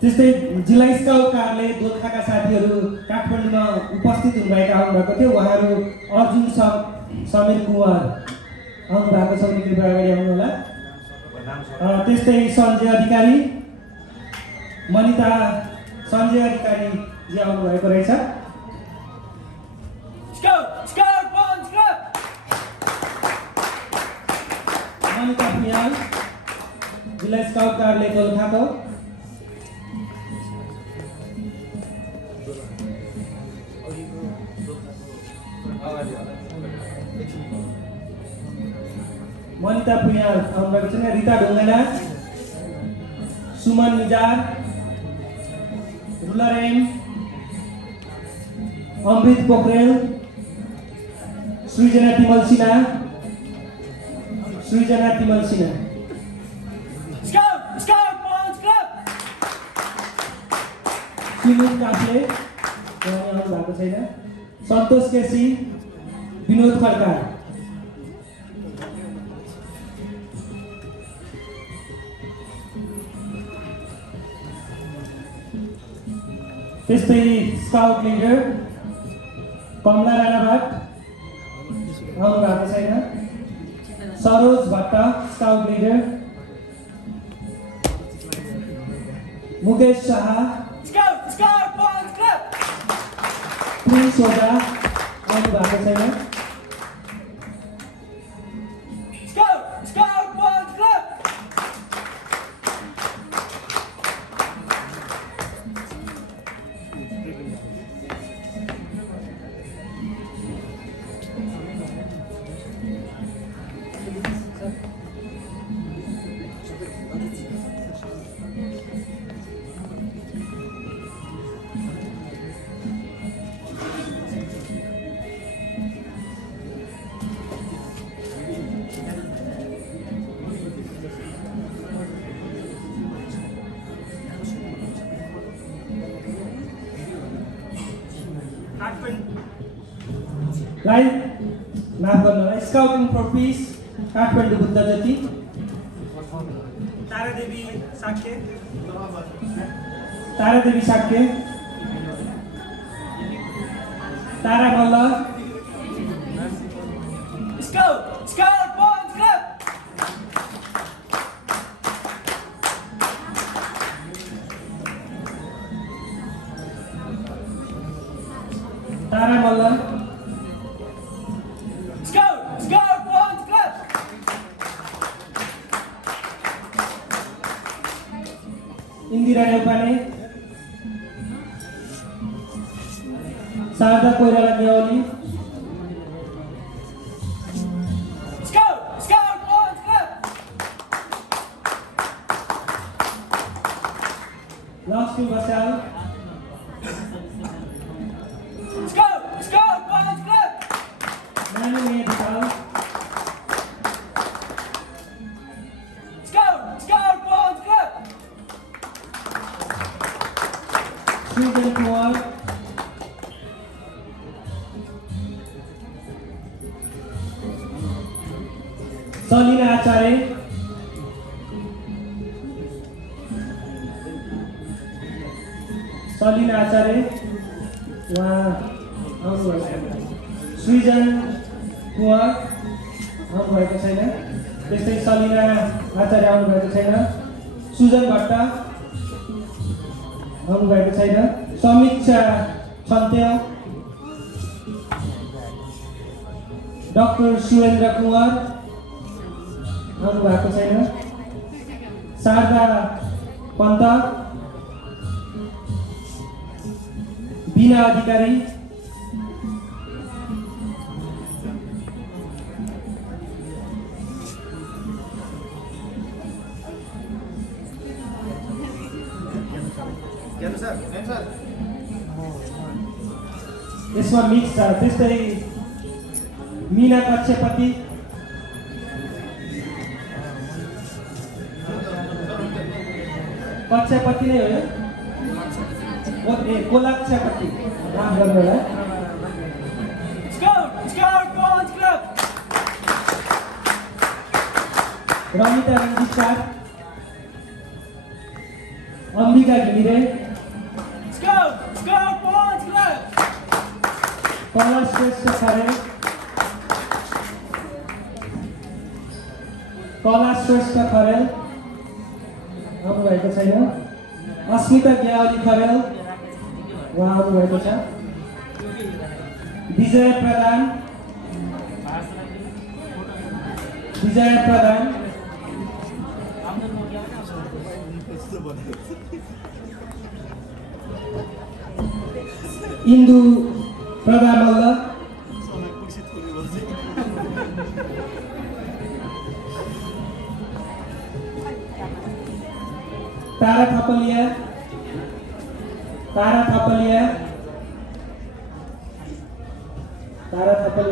त्यस्तै जिल्ला स्काउट कार्यालय दोलखाका साथीहरू काठमाडौँमा उपस्थित हुनुभएका आउनुभएको थियो। उहाँहरू अर्जुन समीर कुँवर आउनुभएको छ, उनी कृपया अगाडि आउनु होला। त्यस्तै सञ्जय अधिकारी, मनिता सञ्जय अधिकारीजी आउनुभएको रहेछ। Scout Bones Club. मनिता भुयाल, जिल्ला स्काउट कार्यालय दोलखाको। मनिता पुयाल आउनुभएको छैन, रिता ढुङ्गाना, सुमन निजार, रुलरेम, अमृत पोखरेल, सृजना तिमल Sinha, Scout! Scout! Punch Club! Sunil Kafle आउनु भएको छैन, सन्तोष केसी, विनोद खड्का। त्यस्तै स्काउट लिडर कमला राणा भट्ट आउनु भएको छैन, Saroj Bhatt scout leader, Mukesh Shah, Scout! Scout! Punch Club! Prince Ojha आउनु भएको छैन, Scout! Scout! Punch Club! Live माफ गर्नुहोला, scouting for peace Kathmandu Buddha Jyoti, Taradevi Sakya, Tara Malla, Scout! Scout! Punch Club! Tara Malla, Scout! Scout! Punch Club! Indira Nepane, Sharada Koirala Devali, Scout! Scout! Punch Club! Lakshmi Basyal, Scout! Scout! Punch Club! नानी मेधिपाल, Scout! Scout! Punch Club! सृजन कुँवर, सलिना आचार्य, उहाँ आउनुभएको छैन, सृजन कुँवर आउनुभएको छैन, त्यस्तै सलिना आचार्य आउनुभएको छैन, सुजन भट्ट आउनुभएको छैन, समीक्षा छन्त्य, डाक्टर सुरेन्द्र कुँवर आउनुभएको छैन, शारदा पन्त, बिना अधिकारी, यसमा मिक्स छ। त्यस्तै मिना कक्षपति, कक्षपति नै हो यो, कोलाक्षपति नाम गर्नु होला। Scout! Scout! Punch Club! रमिता रञ्जित सार, Ambika Ghimire, Scout! Scout! Punch Club! कला श्रेष्ठ खरेल, आउनुभएको छैन, अस्मिता ग्यावली खरेल उहाँ आउनुभएको छ, विजय प्रधान, इन्दु प्रभा मल्ल, तारा थपलिया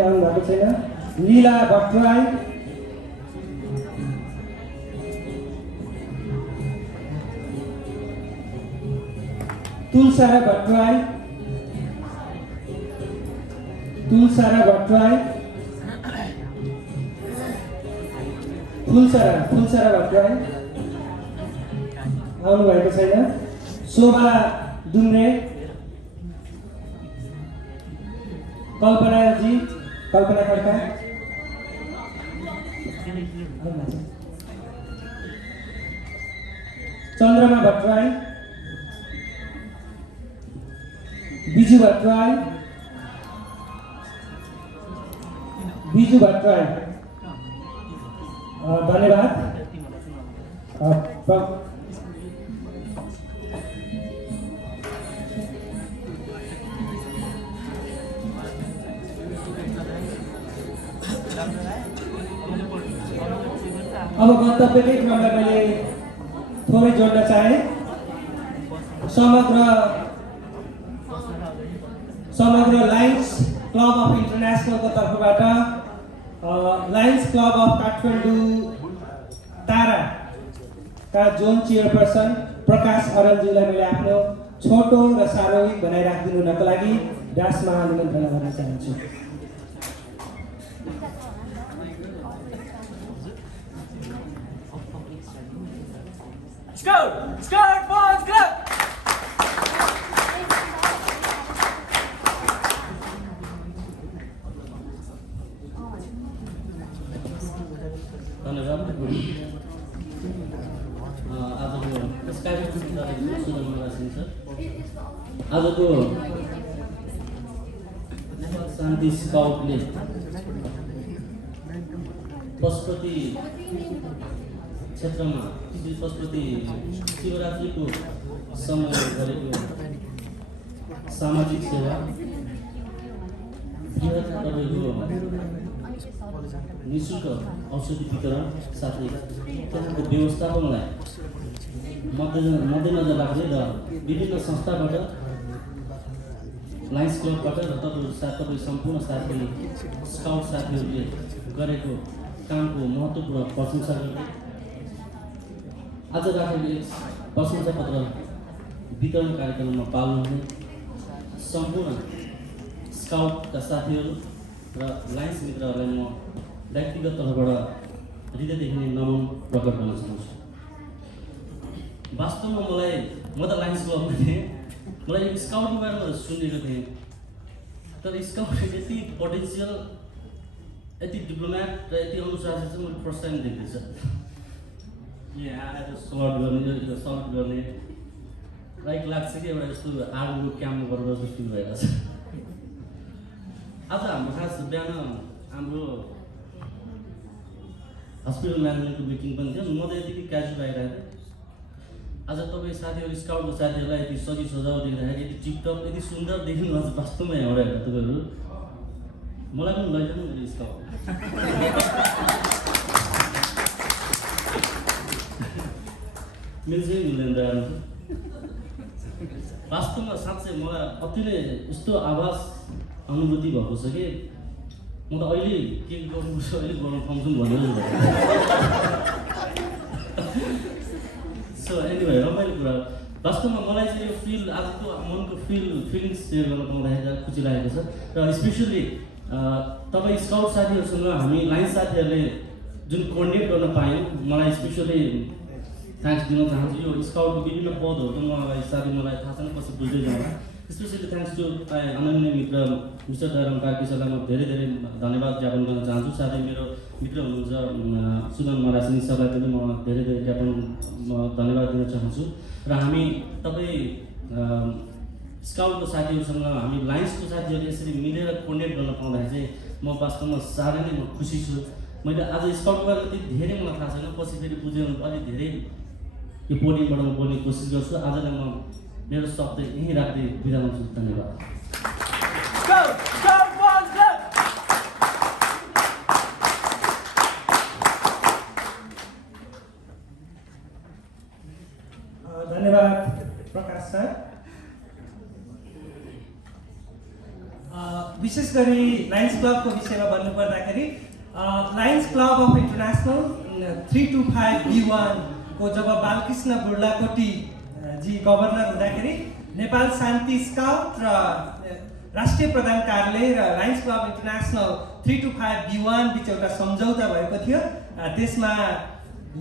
आउनु भएको छैन। लीला भट्टराई, तुलसारा भट्टराई, फुलसारा भट्टराई आउनु भएको छैन। शोभा दुम्रे, कल्पना खड्का, चन्द्रमा भट्टराई, बिजु भट्टराई, धन्यवाद। अब गन्तव्यकै क्रमलाई मैले थोरै जोड्न चाहेँ। समग्र लायन्स क्लब अफ इन्टरनेसनलको तर्फबाट लायन्स क्लब अफ काठमाडौँ ताराका जोन चेयरपर्सन प्रकाश अरलज्यूलाई मैले आफ्नो छोटो र सारोहिक बनाइ राखिदिनु हुनको लागि डासमा निमन्त्रणा गर्न चाहन्छु। Scout Boys Club! धन्यवाद। आजको यस कार्यक्रममा सुदर्शन सिंह सर, आजको शान्ति स्काउटले पशुपति क्षेत्रमा पशुपति शिवरात्रिको समय गरेको सामाजिक सेवा, बृहत तपाईँको निःशुल्क औषधि वितरण साथै त्यहाँको व्यवस्थापनलाई मध्यनजर राख्दै र विभिन्न संस्थाबाट लायन्स क्लबबाट र तपाईँ सम्पूर्ण साथी स्काउट साथीहरूले गरेको कामको महत्त्वपूर्ण प्रशंसा गर्दै आज राखेको यस प्रशंसा पत्र वितरण कार्यक्रममा पाल्नुहुने सम्पूर्ण स्काउटका साथीहरू र लायन्स मित्रहरूलाई म व्यक्तिगत तर्फबाट हृदयदेखि नै नमन प्रकट गर्न चाहन्छु। वास्तवमा म त लायन्स क्लबमा थिएँ, मलाई यो स्काउटको बारेमा सुनेको थिएँ, तर स्काउट यति पोटेन्सियल, यति डिप्लोमेट र यति अनुशासित चाहिँ मैले फर्स्ट टाइम देख्दैछ। यहाँ आएर सर्ट गर्ने लाइक लाग्छ कि एउटा यस्तो आर्मीको क्याम्प गरेर जस्तो फिल भइरहेको छ। आज हाम्रो खास बिहान हाम्रो हस्पिटल म्यानेजमेन्टको मिटिङ पनि थियो, म त यतिकै क्याजुअल आइरहेको थिएँ। आज तपाईँ साथीहरू स्काउटको साथीहरूलाई यति सजाउ देख्दाखेरि यति टिपटप यति सुन्दर देखिनु आज वास्तवमा एउटा हेर्दा तपाईँहरू मलाई पनि लैजानु मेरो स्काउट। मेरो चाहिँ मिल्दैन रहनु वास्तवमा साँच्चै मलाई अति नै यस्तो आवाज अनुभूति भएको छ कि म त अहिले के गर्नुपर्छ अहिले गर्न पाउँछु भनेर सो एनिवे रमाइलो कुरा वास्तवमा मलाई चाहिँ यो फिल आजको मनको फिलिङ्स सेयर गर्न पाउँदाखेरि खुसी लागेको छ र स्पेसल्ली तपाईँ स्काउट साथीहरूसँग हामी लायन्स साथीहरूले जुन कोर्डिनेट गर्न पायौँ मलाई स्पेसली थ्याङ्क्स दिन चाहन्छु। यो स्काउटको विभिन्न पदहरू त मलाई थाहा छैन कसरी बुझ्दै जाँदा, स्पेसली थ्याङ्क्स टु अनन्य मित्र मिस्टर दयाराम कार्की सरलाई म धेरै धन्यवाद ज्ञापन गर्न चाहन्छु। साथै मेरो मित्र हुनुहुन्छ सुदन मरासिनी सरलाई पनि म धेरै धन्यवाद दिन चाहन्छु। र हामी तपाईँ स्काउटको साथीहरूसँग हामी लायन्सको साथीहरूले यसरी मिलेर कोर्डिनेट गर्न पाउँदाखेरि चाहिँ म वास्तवमा साह्रै नै म खुसी छु। मैले आज स्काउटको बारेमा त्यति धेरै मलाई थाहा छैन, पछि फेरि बुझेँ अलिक धेरै यो पोडियमबाट म बोल्ने कोसिस गर्छु। आजलाई म मेरो शब्द यहीँ राख्दै बिदा हुन्छु। धन्यवाद। धन्यवाद प्रकाश सर। विशेष गरी लायन्स क्लबको विषयमा भन्नुपर्दाखेरि Lions club of international 325B1 को जब बालकृष्ण बुर्लाकोटी जी गभर्नर हुँदाखेरि नेपाल शान्ति स्काउट र राष्ट्रिय प्रधान कार्यालय र लायन्स क्लब इन्टरनेसनल 325B1 बिच एउटा सम्झौता भएको थियो। त्यसमा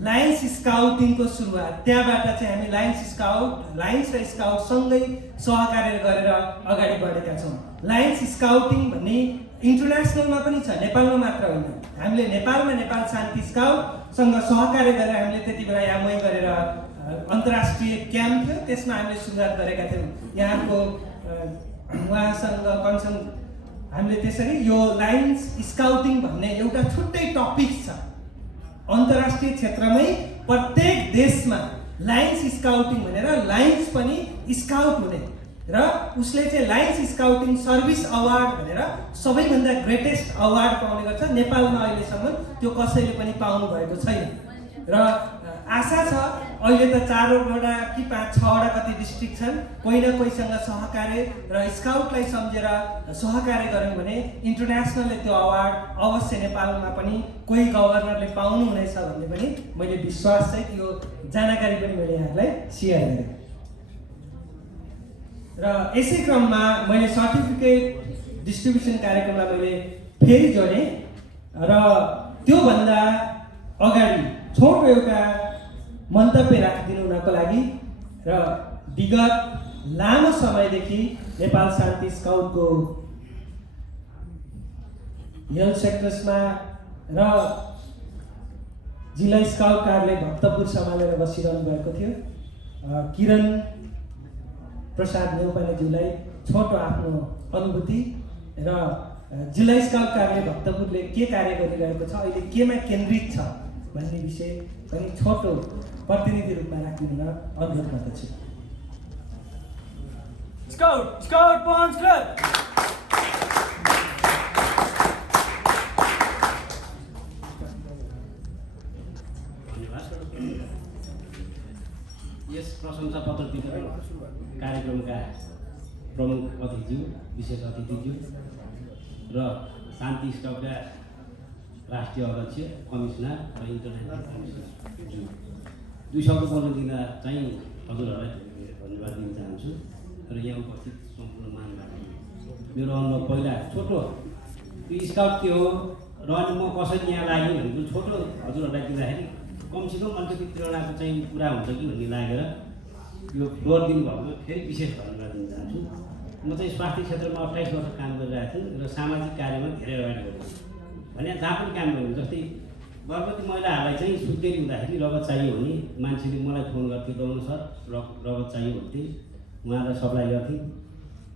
लायन्स स्काउटिङको सुरुवात त्यहाँबाट चाहिँ हामी लायन्स र स्काउट सँगै सहकार्य गरेर अगाडि बढेका छौँ। लायन्स स्काउटिङ भन्ने इन्टरनेसनलमा पनि छ, नेपालमा मात्र होइन। हामीले नेपालमा नेपाल शान्ति स्काउटसँग सहकार्य गरेर हामीले त्यति बेला यामै गरेर अन्तर्राष्ट्रिय क्याम्प थियो, त्यसमा हामीले सुरुवात गरेका थियौँ। यहाँको उहाँसँग कन्सर्न हामीले त्यसरी यो लायन्स स्काउटिङ भन्ने एउटा छुट्टै टपिक छ। अन्तर्राष्ट्रिय क्षेत्रमै प्रत्येक देशमा लायन्स स्काउटिङ भनेर लायन्स पनि स्काउट हुने र उसले चाहिँ लायन्स स्काउटिङ सर्भिस अवार्ड भनेर सबैभन्दा ग्रेटेस्ट अवार्ड पाउने गर्छ। नेपालमा अहिलेसम्म त्यो कसैले पनि पाउनु भएको छैन र आशा छ अहिले त 4वटा कि 5-6वटा कति डिस्ट्रिक्ट छन्, कोही न कोहीसँग सहकार्य र स्काउटलाई सम्झेर सहकार्य गऱ्यौँ भने इन्टरनेसनलले त्यो अवार्ड अवश्य नेपालमा पनि कोही गभर्नरले पाउनुहुनेछ भन्ने पनि मैले विश्वास छ। यो जानकारी पनि मैले यहाँलाई सेयर गरेँ र यसै क्रममा मैले सर्टिफिकेट डिस्ट्रिब्युसन कार्यक्रमलाई मैले फेरि जोडेँ र त्योभन्दा अगाडि छोटो एउटा मन्तव्य राखिदिनु हुनको लागि र विगत लामो समयदेखि नेपाल शान्ति स्काउटको हेल्थ सेक्टर्समा र जिल्ला स्काउट कार्यालय भक्तपुर सम्हालेर बसिरहनु भएको थियो। किरण प्रसाद नेउपानेज्यूलाई छोटो आफ्नो अनुभूति र जिल्ला स्काउट कार्यालय भक्तपुरले के कार्य गरिरहेको छ, अहिले केमा केन्द्रित छ भन्ने विषय पनि छोटो प्रतिनिधि रूपमा राखिदिन अनुरोध गर्दछु। Scout Bonds Club. यस प्रशंसा पत्र वितरण कार्यक्रमका प्रमुख अतिथिज्यू, विशेष अतिथिज्यू र शान्ति स्काउटका राष्ट्रिय अध्यक्ष, कमिसनर र इन्टरनेसनल कमिसनर दुई शब्द बोल्न दिँदा चाहिँ हजुरहरूलाई धन्यवाद दिन चाहन्छु र यहाँ उपस्थित सम्पूर्ण मान्यवर। मेरो अनुभव पहिला छोटो यो स्काउट के हो र अनि म कसरी यहाँ लाग्यो भनेको छोटो हजुरहरूलाई दिँदाखेरि कमसेकम अलिकति प्रेरणाको चाहिँ पुरा हुन्छ कि भन्ने लागेर यो फ्लोर दिनुभएको फेरि विशेष धन्यवाद दिन चाहन्छु। म चाहिँ स्वास्थ्य क्षेत्रमा 28 वर्ष काम गरिरहेको थिएँ र सामाजिक कार्यमा धेरै अगाडि बढेँ भने जहाँ पनि काम गर्नु। जस्तै गर्भवती महिलाहरूलाई चाहिँ सुत्केरी हुँदाखेरि रगत चाहियो भने मान्छेले मलाई फोन गर्थ्यो, दौनु सर रगत चाहियो भन्थे, उहाँलाई सप्लाई गर्थेँ।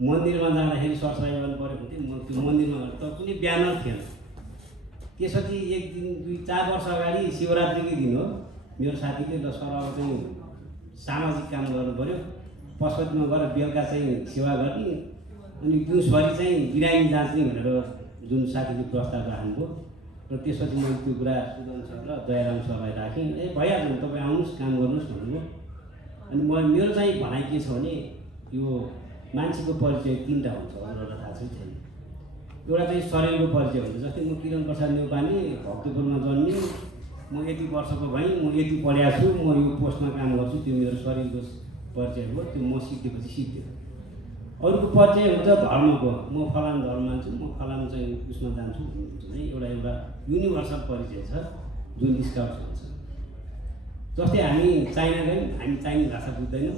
मन्दिरमा जाँदाखेरि सरसफाइ गर्नु पऱ्यो भन्थे, म त्यो मन्दिरमा त कुनै ब्यानर थिएन। त्यसपछि 1 दिन 2-4 वर्ष अगाडि शिवरात्रिकै दिन हो, मेरो साथीले ल सर अब चाहिँ सामाजिक काम गर्नु पऱ्यो, पशुपतिमा गएर बेलुका चाहिँ सेवा गर्ने अनि दिउँसभरि चाहिँ बिरामी जाँच्ने भनेर जुन साथीले प्रस्ताव राख्नुभयो र त्यसपछि मैले त्यो कुरा सुदन सर र दयाराम सरलाई राखेँ। भइहाल्छ तपाईँ आउनुहोस् काम गर्नुहोस् भन्नुभयो। अनि मेरो चाहिँ भनाइ के छ भने यो मान्छेको परिचय 3टा हुन्छ, अरूलाई थाहा छ छैन। एउटा चाहिँ शरीरको परिचय हुन्छ, जस्तै म किरण प्रसाद नेउपाने भक्तपुरमा जन्मेँ, म यति वर्षको भएँ, म यति पढाएको छु, म यो पोस्टमा काम गर्छु, त्यो मेरो शरीरको परिचय हो। त्यो म सिकेपछि सिक्थ्यो। अरूको परिचय हुन्छ धर्मको, म फलाम धर्म मान्छु, म फलाम चाहिँ उसमा जान्छु भन्ने एउटा युनिभर्सल परिचय छ जुन स्काउट हुन्छ। जस्तै हामी चाइना गयौँ, हामी चाइनिज भाषा बुझ्दैनौँ,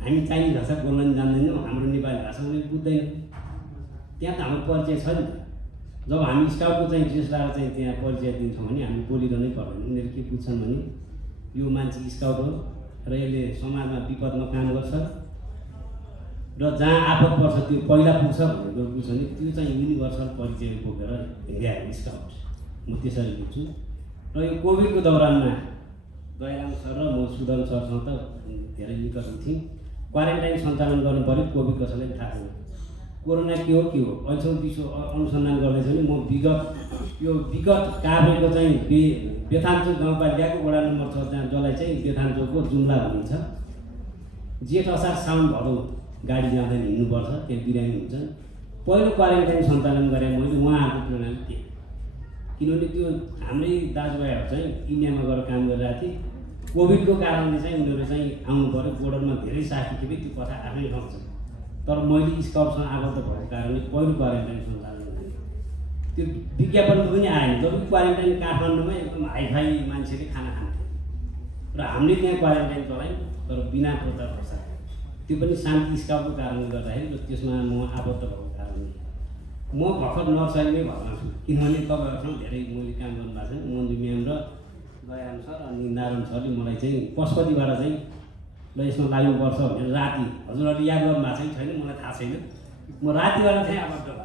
हामी चाइनिज भाषा बोल्न नि जान्दैनौँ, हाम्रो नेपाली भाषा उनीहरूले बुझ्दैनौँ, त्यहाँ त हाम्रो परिचय छ नि त। जब हामी स्काउटको चाहिँ ड्रेस लगाएर चाहिँ त्यहाँ परिचय दिन्छौँ भने हामी बोलिरहनै पर्दैन। उनीहरू के बुझ्छन् भने यो मान्छे स्काउट हो र यसले समाजमा विपदमा काम गर्छ र जहाँ आपद पर्छ त्यो पहिला पुग्छ भनेर बुझ्छ नि, त्यो चाहिँ युनिभर्सल परिचय बोकेर हिँडिरहेको स्काउट। म त्यसरी बुझ्छु। र यो कोभिडको दौरानमा दयाराम सर र म सुदन सरसँग त धेरै निकट थियौँ। क्वारेन्टाइन सञ्चालन गर्नु पऱ्यो, कोभिड कसैलाई थाहा छैन। कोरोना के हो अहिलेसम्म विश्व अनुसन्धान गर्दैछ भने म विगत काभ्रेको चाहिँ बेथानचोक गाउँपालिकाको वडा नम्बर 6 जसलाई चाहिँ बेथानचोकको जुम्ला भनिन्छ। जेठ असार साउन भदौ गाडी जाँदा हिँड्नुपर्छ, त्यहाँ बिरामी हुन्छ। पहिलो क्वारेन्टाइन सञ्चालन गरेँ मैले उहाँहरूको प्रेरणाले थिएँ, किनभने त्यो हाम्रै दाजुभाइहरू चाहिँ इन्डियामा गएर काम गरिरहेको थिए। कोभिडको कारणले चाहिँ उनीहरू चाहिँ आउनु पऱ्यो, बोर्डरमा धेरै साथी थिए, त्यो कथा आफ्नै ठाउँ छ। तर मैले स्काउटसँग आबद्ध भएको कारणले पहिलो क्वारेन्टाइन सञ्चालन गरेँ। त्यो विज्ञापनमा पनि आएन, जब क्वारेन्टाइन काठमाडौँमा एकदम हाइफाई मान्छेले खाना खान्थे र हामीले त्यहाँ क्वारेन्टाइन चलायौँ, तर बिना प्रचार प्रसार। त्यो पनि शान्ति स्काउटको कारणले गर्दाखेरि र त्यसमा म आबद्ध भएको कारणले। म भर्खर नर्सरीमै भर्ना छु, किनभने तपाईँहरूसँग धेरै मैले काम गर्नुभएको छ। मन्जु म्याम र दयाराम सर अनि नारायण सरले मलाई चाहिँ पशुपतिबाट चाहिँ ल यसमा लाग्नुपर्छ भनेर राति, हजुरहरूले याद गर्नुभएको छैन मलाई थाहा छैन, म रातिबाट चाहिँ आबद्ध भयो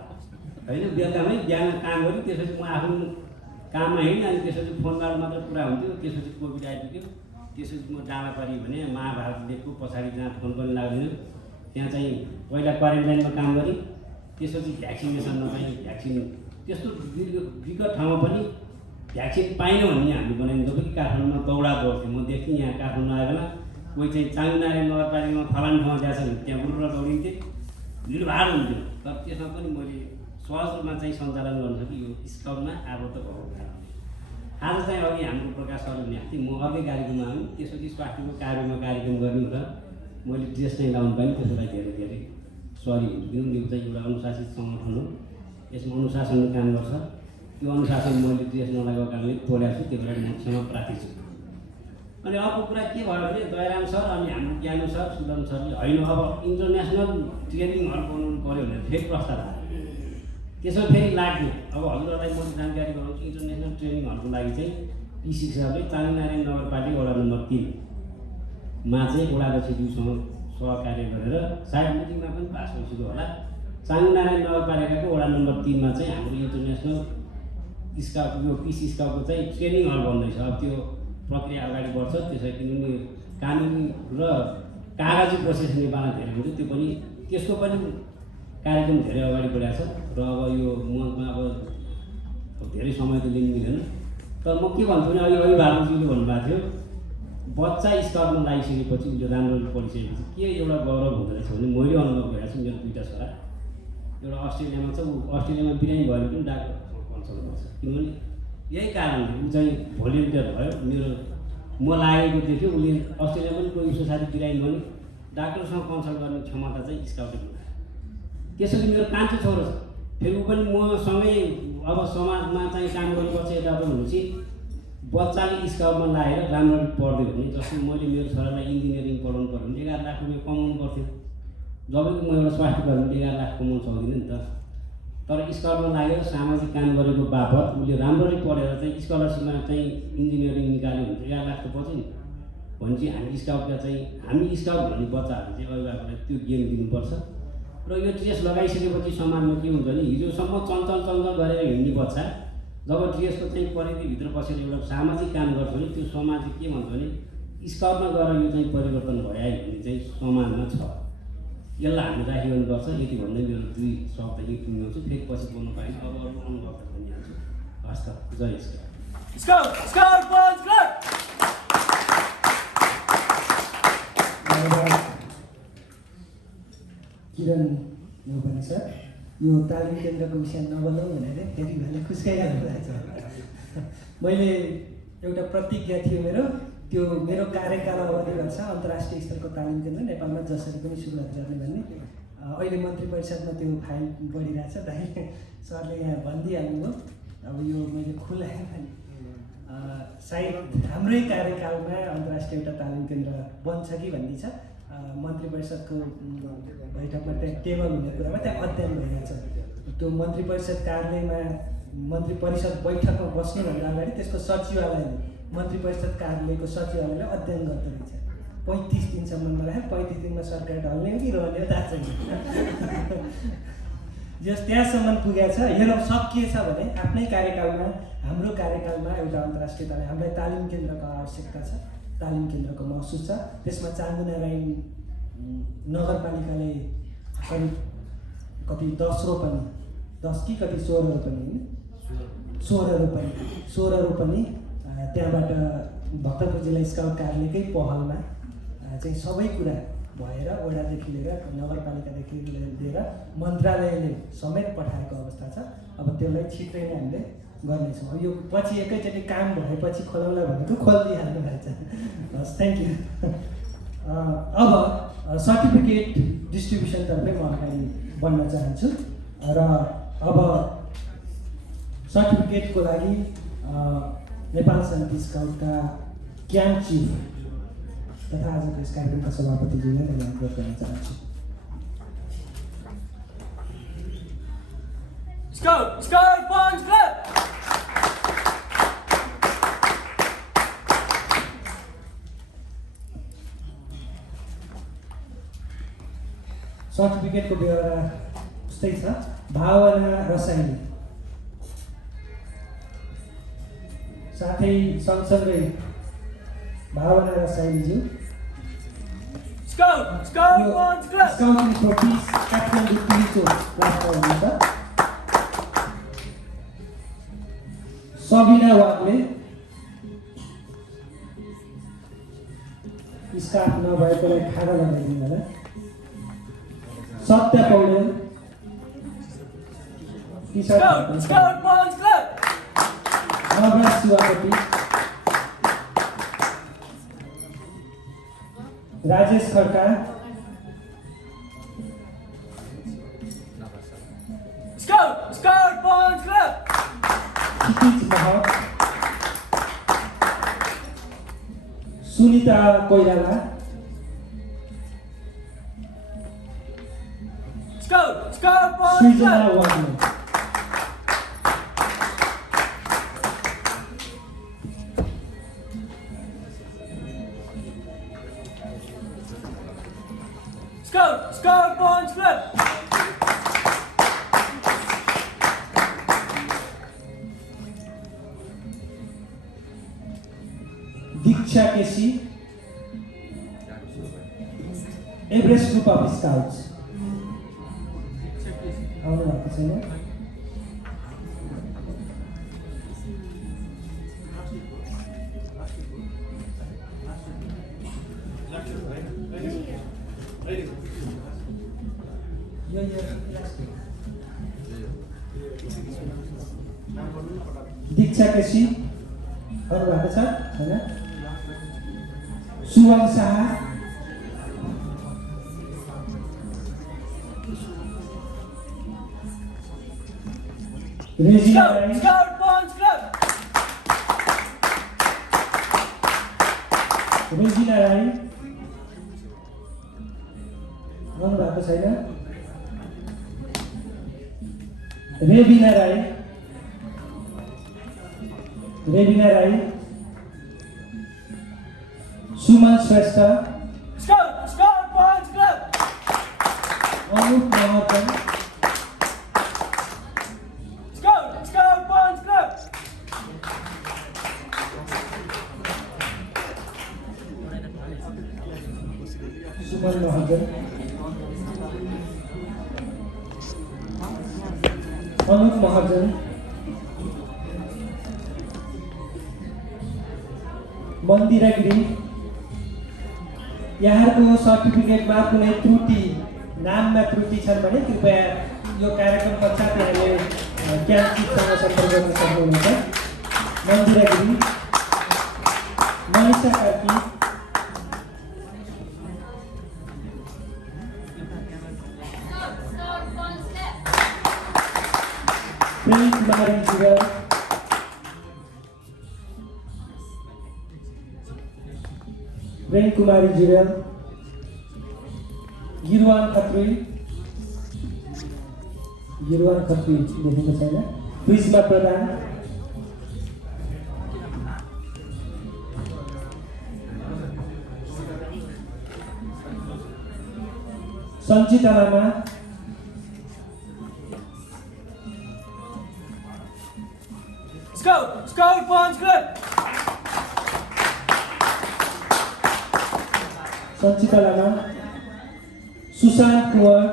होइन। बेलुकामै बिहान काम गऱ्यो, त्यसपछि म आफ्नो काममा हिँडेँ। अनि त्यसपछि फोनबाट मात्र कुरा हुन्थ्यो। त्यसपछि कोभिड आइपुग्यो, त्यसपछि म डाँडा परेँ भने महाभारत लेखको पछाडि जहाँ फोन पनि लाग्दैन त्यहाँ चाहिँ पहिला क्वारेन्टाइनमा काम गरेँ। त्यसपछि भ्याक्सिनेसनमा चाहिँ भ्याक्सिन त्यस्तो विगत ठाउँमा पनि भ्याक्सिन पाइनँ भन्ने हामीले बनायौँ। जब कि काठमाडौँमा दौडा दौड्थ्यो, म देख्थेँ यहाँ काठमाडौँ आयो बेला कोही चाहिँ चाङ्नारायण नगरपालिकामा फलान ठाउँमा गएको छ भने त्यहाँ बुढो दौडिन्थेँ, भिडभाड हुन्थ्यो। तर त्यसमा पनि मैले सहज रूपमा चाहिँ सञ्चालन गर्न सकेँ यो स्काउटमा आबद्ध भएको कारणले। आज चाहिँ अघि हाम्रो प्रकाश सरले ल्याएको थिएँ, म अर्कै कार्यक्रममा आउँ, त्यसपछि स्वास्थ्यको कार्यक्रम गर्ने हुँदा मैले ड्रेस नै लाउनु पाएँ। त्यसलाई धेरै धेरै सरी हुन्छु, किनभने यो चाहिँ एउटा अनुशासित सङ्गठन हो, यसमा अनुशासनले काम गर्छ। त्यो अनुशासन मैले ड्रेस नलागेको कारणले तोडेको छु, त्यो भएर म क्षमा प्रार्थी छु। अनि अर्को कुरा के भयो भने दयाराम सर अनि हाम्रो ज्ञानु सर सुदन सरले होइन अब इन्टरनेसनल ट्रेनिङहरू बनाउनु पऱ्यो भनेर फेरि प्रस्ताव आयो। त्यसमा फेरि लाग्यो। अब हजुरहरूलाई म जानकारी गराउँछु, इन्टरनेसनल ट्रेनिङहरूको लागि चाहिँ पिसी सरले चाङ्नारायण नगरपालिका वडा नम्बर 3मा चाहिँ वडाध्यक्ष ज्यूसँग सहकार्य गरेर सायद मिटिङमा पनि पास भइसक्यो होला। चाङ्नारायण नगरपालिकाको वडा नम्बर 3मा चाहिँ हाम्रो इन्टरनेसनल स्काउट यो पिसी स्काउटको चाहिँ ट्रेनिङहरू बन्दैछ। अब त्यो प्रक्रिया अगाडि बढ्छ, त्यसै किनभने कानुनी र कागजी प्रोसेस नेपालमा धेरै हुन्छ, त्यो पनि त्यसको पनि कार्यक्रम धेरै अगाडि बढाएको छ। र अब यो मञ्चमा अब धेरै समय त लिनु मिलेन, तर म के भन्छु भने अहिले अभिभावकजीले भन्नुभएको थियो बच्चा स्काउटमा लागिसकेपछि उसले राम्ररी पढिसकेपछि के एउटा गौरव हुँदो रहेछ भने मैले अनुभव गरेको छु। मेरो 2टा छोरा, एउटा अस्ट्रेलियामा छ, ऊ अस्ट्रेलियामा बिरामी भयो भने पनि डाक्टरसँग कन्सल्ट गर्छ, किनभने यही कारणले ऊ चाहिँ भोलिन्टियर भयो। मेरो म लागेको देख्यो, उसले अस्ट्रेलियामा पनि कोही उसको साथी बिरामी भयो भने डाक्टरसँग कन्सल्ट गर्ने क्षमता चाहिँ स्काउटले बनायो। त्यसैले मेरो कान्छो छोरो छ, फेरि ऊ पनि मसँगै अब समाजमा चाहिँ काम गर्नुपर्छ यता भनेपछि बच्चाले स्काउटमा लागेर राम्ररी पढ्दै भने जस्तो मैले मेरो छोरालाई इन्जिनियरिङ पढाउनु पऱ्यो भने 11 लाख रुपियाँ कमाउनु पर्थ्यो। जब कि म एउटा स्वास्थ्य कर्मी 11 लाख कमाउनु सक्दिनँ नि त। तर स्काउटमा लागेर सामाजिक काम गरेको बापत उसले राम्ररी पढेर चाहिँ स्कलरसिपमा चाहिँ इन्जिनियरिङ निकाल्यो भने 11 लाख त बच्यो नि। भनेपछि हामी स्काउटका चाहिँ हामी स्काउट भन्ने बच्चाहरूले चाहिँ अभिभावकलाई त्यो ज्ञान दिनुपर्छ। र यो ड्रेस लगाइसकेपछि समाजमा के हुन्छ भने हिजोसम्म चञ्चल गरेर हिँड्ने बच्चा जब ड्रेसको चाहिँ परिधिभित्र बसेर एउटा सामाजिक काम गर्छ भने त्यो समाजले के भन्छ भने स्काउटमा गएर यो चाहिँ परिवर्तन भइआयो भन्ने चाहिँ समाजमा छ। यसलाई हामी राखिरहनुपर्छ। यति भन्दै मेरो 2 शब्द यही टुङ्ग्याउँछु, फेरि पछि बोल्नु पाएन, अब अरू अनुभव भनिहाल्छु। हस् त, जय स्काउट स्काउट पन्च क्लब। किरण न्यौपाने सर, यो तालिम केन्द्रको विषय नबोलौँ भनेर फेरि भने खुस्काइहाल्नु रहेछ। मैले एउटा प्रतिज्ञा थियो त्यो मेरो कार्यकाल अवधिमा छ अन्तर्राष्ट्रिय स्तरको तालिम केन्द्र नेपालमा जसरी पनि सुरुवात गर्ने भन्ने। अहिले मन्त्री परिषदमा त्यो फाइल बढिरहेछ, दाइ सरले यहाँ भनिदिइहाल्नुभयो। अब यो मैले खुलाएँ भने सायद हाम्रै कार्यकालमा अन्तर्राष्ट्रिय एउटा तालिम केन्द्र बन्छ कि भन्ने छ। मन्त्री परिषदको बैठकमा त्यहाँ टेबल हुने कुरामा त्यहाँ अध्ययन भइरहेछ। त्यो मन्त्री परिषद कार्यालयमा मन्त्री परिषद बैठकमा बस्नुभन्दा अगाडि त्यसको सचिवालयले मन्त्री परिषद कार्यालयको सचिवालयले अध्ययन गर्दो रहेछ। 35 दिनसम्ममा राखेर 35 दिनमा सरकार ढल्ने हो कि रहने हो थाहा छैन। जस त्यहाँसम्म पुगेको छ। हेरौँ सकिएछ भने आफ्नै कार्यकालमा हाम्रो कार्यकालमा एउटा अन्तर्राष्ट्रिय तालिम हामीलाई तालिम केन्द्रको आवश्यकता छ, तालिम केन्द्रको महसुस छ। त्यसमा चाङ्गुनारायण नगरपालिकाले करिब कति 10 रोपनी 10 कि कति 16 रोपनी 16 रोपनी त्यहाँबाट भक्तपुर जिल्ला स्काउट कार्यालयकै पहलमा चाहिँ सबै कुरा भएर वडादेखि लिएर नगरपालिकादेखि लिएर मन्त्रालयले समेत पठाएको अवस्था छ। अब त्यसलाई छिट्टै नै हामीले गर्नेछौँ। अब यो पछि एकैचोटि काम भएपछि खोलाउला भनेको खोलिदिइहाल्नु भएको छ। हस्, थ्याङ्क यू। अब सर्टिफिकेट डिस्ट्रिब्युसनतर्फै म अगाडि बढ्न चाहन्छु र अब सर्टिफिकेटको लागि नेपाल शान्ति स्काउटका क्याम्प चिफ तथा आजको यस कार्यक्रमका सभापतिज्यूलाई मैले अनुरोध गर्न चाहन्छु। Scout Punch Club! सर्टिफिकेटको व्यवहार उस्तै छ। भावना रसाइली साथै सँगसँगै भावना रसाइलीज्यू Scout Punch Club! Scouting for peace captain डिप्टीको लास्टमा हुनुहुन्छ। सबिना वाग्ले स्टाफ नभएकोलाई खाना लगाइदिनु होला। सत्य Paudel Scout Punch Club! Navraj शिवापति Rajesh Khadka Scout Punch Club! Kshitij Mahat Sunita Koirala Scout Punch Srijana Club! Wagle Scout Punch Club! Diksha KC Everest group of scouts आउनु भएको छैन। दीक्षा केसी आउनु भएको छ होइन। Suwan Shah Regina Rai Scout Punch Club! Regina Rai आउनु भएको छैन। रेबिना Rai Suman Shrestha Scout Punch Club! Anup Maharjan Scout Punch Club! Suman Maharjan Anup Maharjan Mandira Giri. यहाँहरूको सर्टिफिकेटमा कुनै त्रुटि नाममा त्रुटि छन् भने कृपया यो कार्यक्रम पश्चात यहाँले क्याम्प चिफसँग सम्पर्क गर्न सक्नुहुन्छ। मन्दिरा गिरी, मनिषा कार्की, प्रेम कुमारी जुगल, प्रेम कुमारी जुगल, गिरवान खत्री देखेको छैन। Prizma Pradhan, Sanchita Lama, Scout Punch Club! Sanchita Lama, Sushant Kunwar,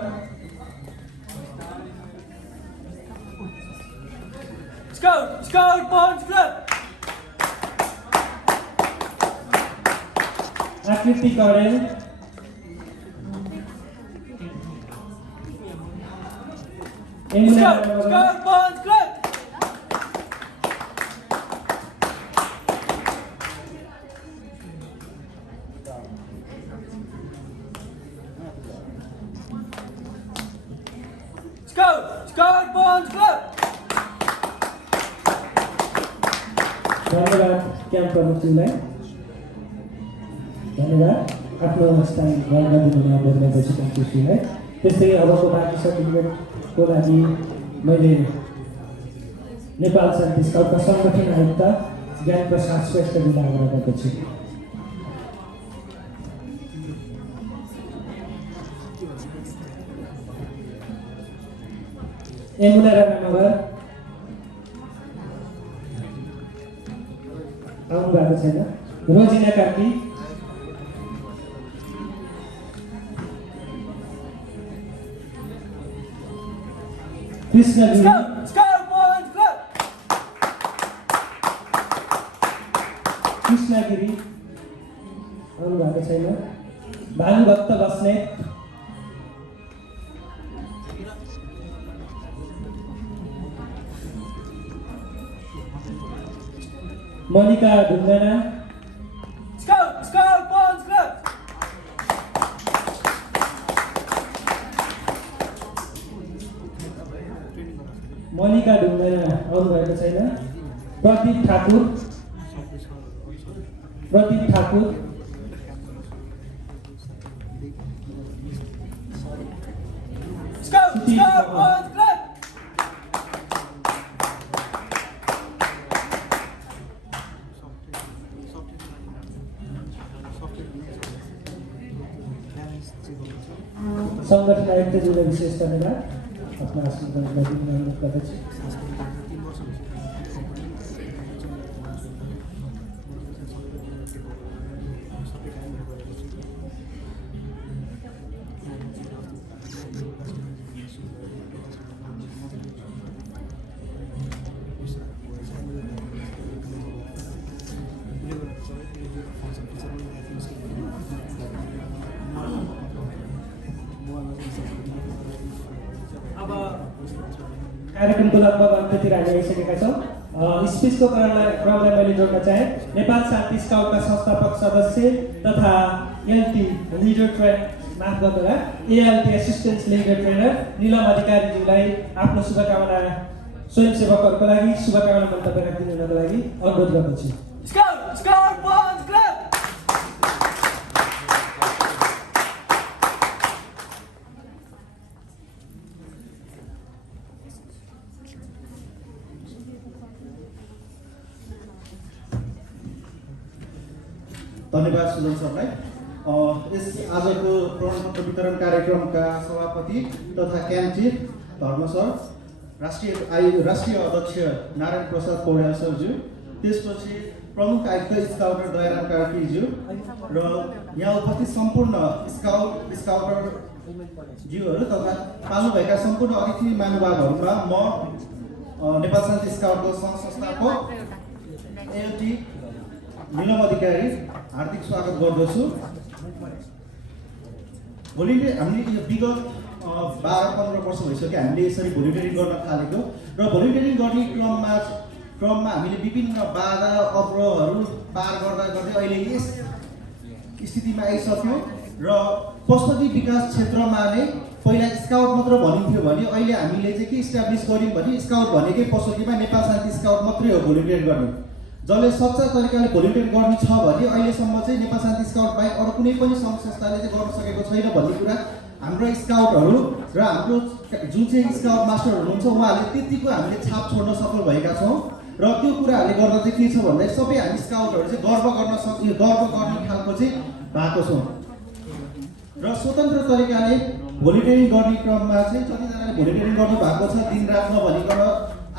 Scout Punch Club. Aakriti Kaudel Scout Punch Club. Scout Punch Club. धन्यवाद क्याम्प प्रमुखज्यूलाई धन्यवाद आफ्नो स्थान ग्रहण गरिदिनुमा बोल्नेपछि खुसीलाई। त्यस्तै अबको बाँकी सर्टिफिकेटको लागि मैले नेपाल शान्ति स्काउटका सङ्गठन आयुक्त ज्ञान प्रसाद श्रेष्ठ जिल्ला आग्रह गर्दछु। यमुना राणा मगर आउनु भएको छैन। रोजिना Karki Krishna Giri Scout Punch Club. Krishna Giri आउनु भएको छैन। Bhanubhakta Basnet Manika Dhungana Scout Punch Club. Manika Dhungana आउनु भएको छैन। Pradeep Thakur Scout Punch Club. सङ्गठन आयुक्तज्यूलाई विशेष धन्यवाद। आफ्नो आसन ग्रहण गर्न अनुरोध गर्दछु। अब कार्यक्रमको लगभग अन्त्यतिर हामी आइसकेका छौँ। स्पिचको क्रमलाई मैले जोड्न चाहेँ। नेपाल शान्ति स्काउटका संस्थापक सदस्य तथा एलटी लिडर माफ गर्नुहोला ALT assistance leader trainer Nilam अधिकारीज्यूलाई आफ्नो शुभकामना स्वयंसेवकहरूको लागि शुभकामना मन्तव्य राखिदिनुको लागि अनुरोध गर्दछु। Scout Punch Club. धन्यवाद सुजन सरलाई। यस आजको प्रमाणपत्र वितरण कार्यक्रमका सभापति तथा क्याम्प चिफ धर्म सर, राष्ट्रिय अध्यक्ष नारायण प्रसाद पौड्याल सरज्यू, त्यसपछि प्रमुख आयुक्त स्काउटर दयाराम कार्कीज्यू र यहाँ उपस्थित सम्पूर्ण स्काउटर ज्यूहरू तथा पाल्नुभएका सम्पूर्ण अतिथि महानुभावहरूमा म नेपाल शान्ति स्काउटको सङ्घ संस्थापक एएलटी निलम अधिकारी हार्दिक स्वागत गर्दछु। हामीले यो विगत 12-15 वर्ष भइसक्यो हामीले यसरी भोलिन्टियरिङ गर्न थालेको र भोलिन्टियरिङ गर्ने क्रममा हामीले विभिन्न बाधा अवरोधहरू पार गर्दा गर्दै अहिले यस स्थितिमा आइसक्यो र पशुपति विकास क्षेत्रमा नै पहिला स्काउट मात्र भनिन्थ्यो भने अहिले हामीले चाहिँ के इस्टाब्लिस गर्यौँ भने स्काउट भनेकै पशुपतिमा नेपाल शान्ति स्काउट मात्रै हो भोलिन्टियर गर्ने। जसले सच्चा तरिकाले भोलिन्टियर गर्ने छ भने अहिलेसम्म चाहिँ नेपाल शान्ति स्काउट बाहेक अरू कुनै पनि सङ्घ संस्थाले चाहिँ गर्न सकेको छैन भन्ने कुरा हाम्रो स्काउटहरू र हाम्रो जुन चाहिँ स्काउट मास्टरहरू हुनुहुन्छ उहाँहरूले त्यतिको हामीले छाप छोड्न सफल भएका छौँ र त्यो कुराहरूले गर्दा चाहिँ के छ भन्दा सबै हामी स्काउटहरू चाहिँ गर्व गर्ने खालको चाहिँ भएको छौँ र स्वतन्त्र तरिकाले भोलिन्टियरिङ गर्ने क्रममा चाहिँ जतिजनाले भोलिन्टियरिङ गर्नु भएको छ दिनरात नभनिकन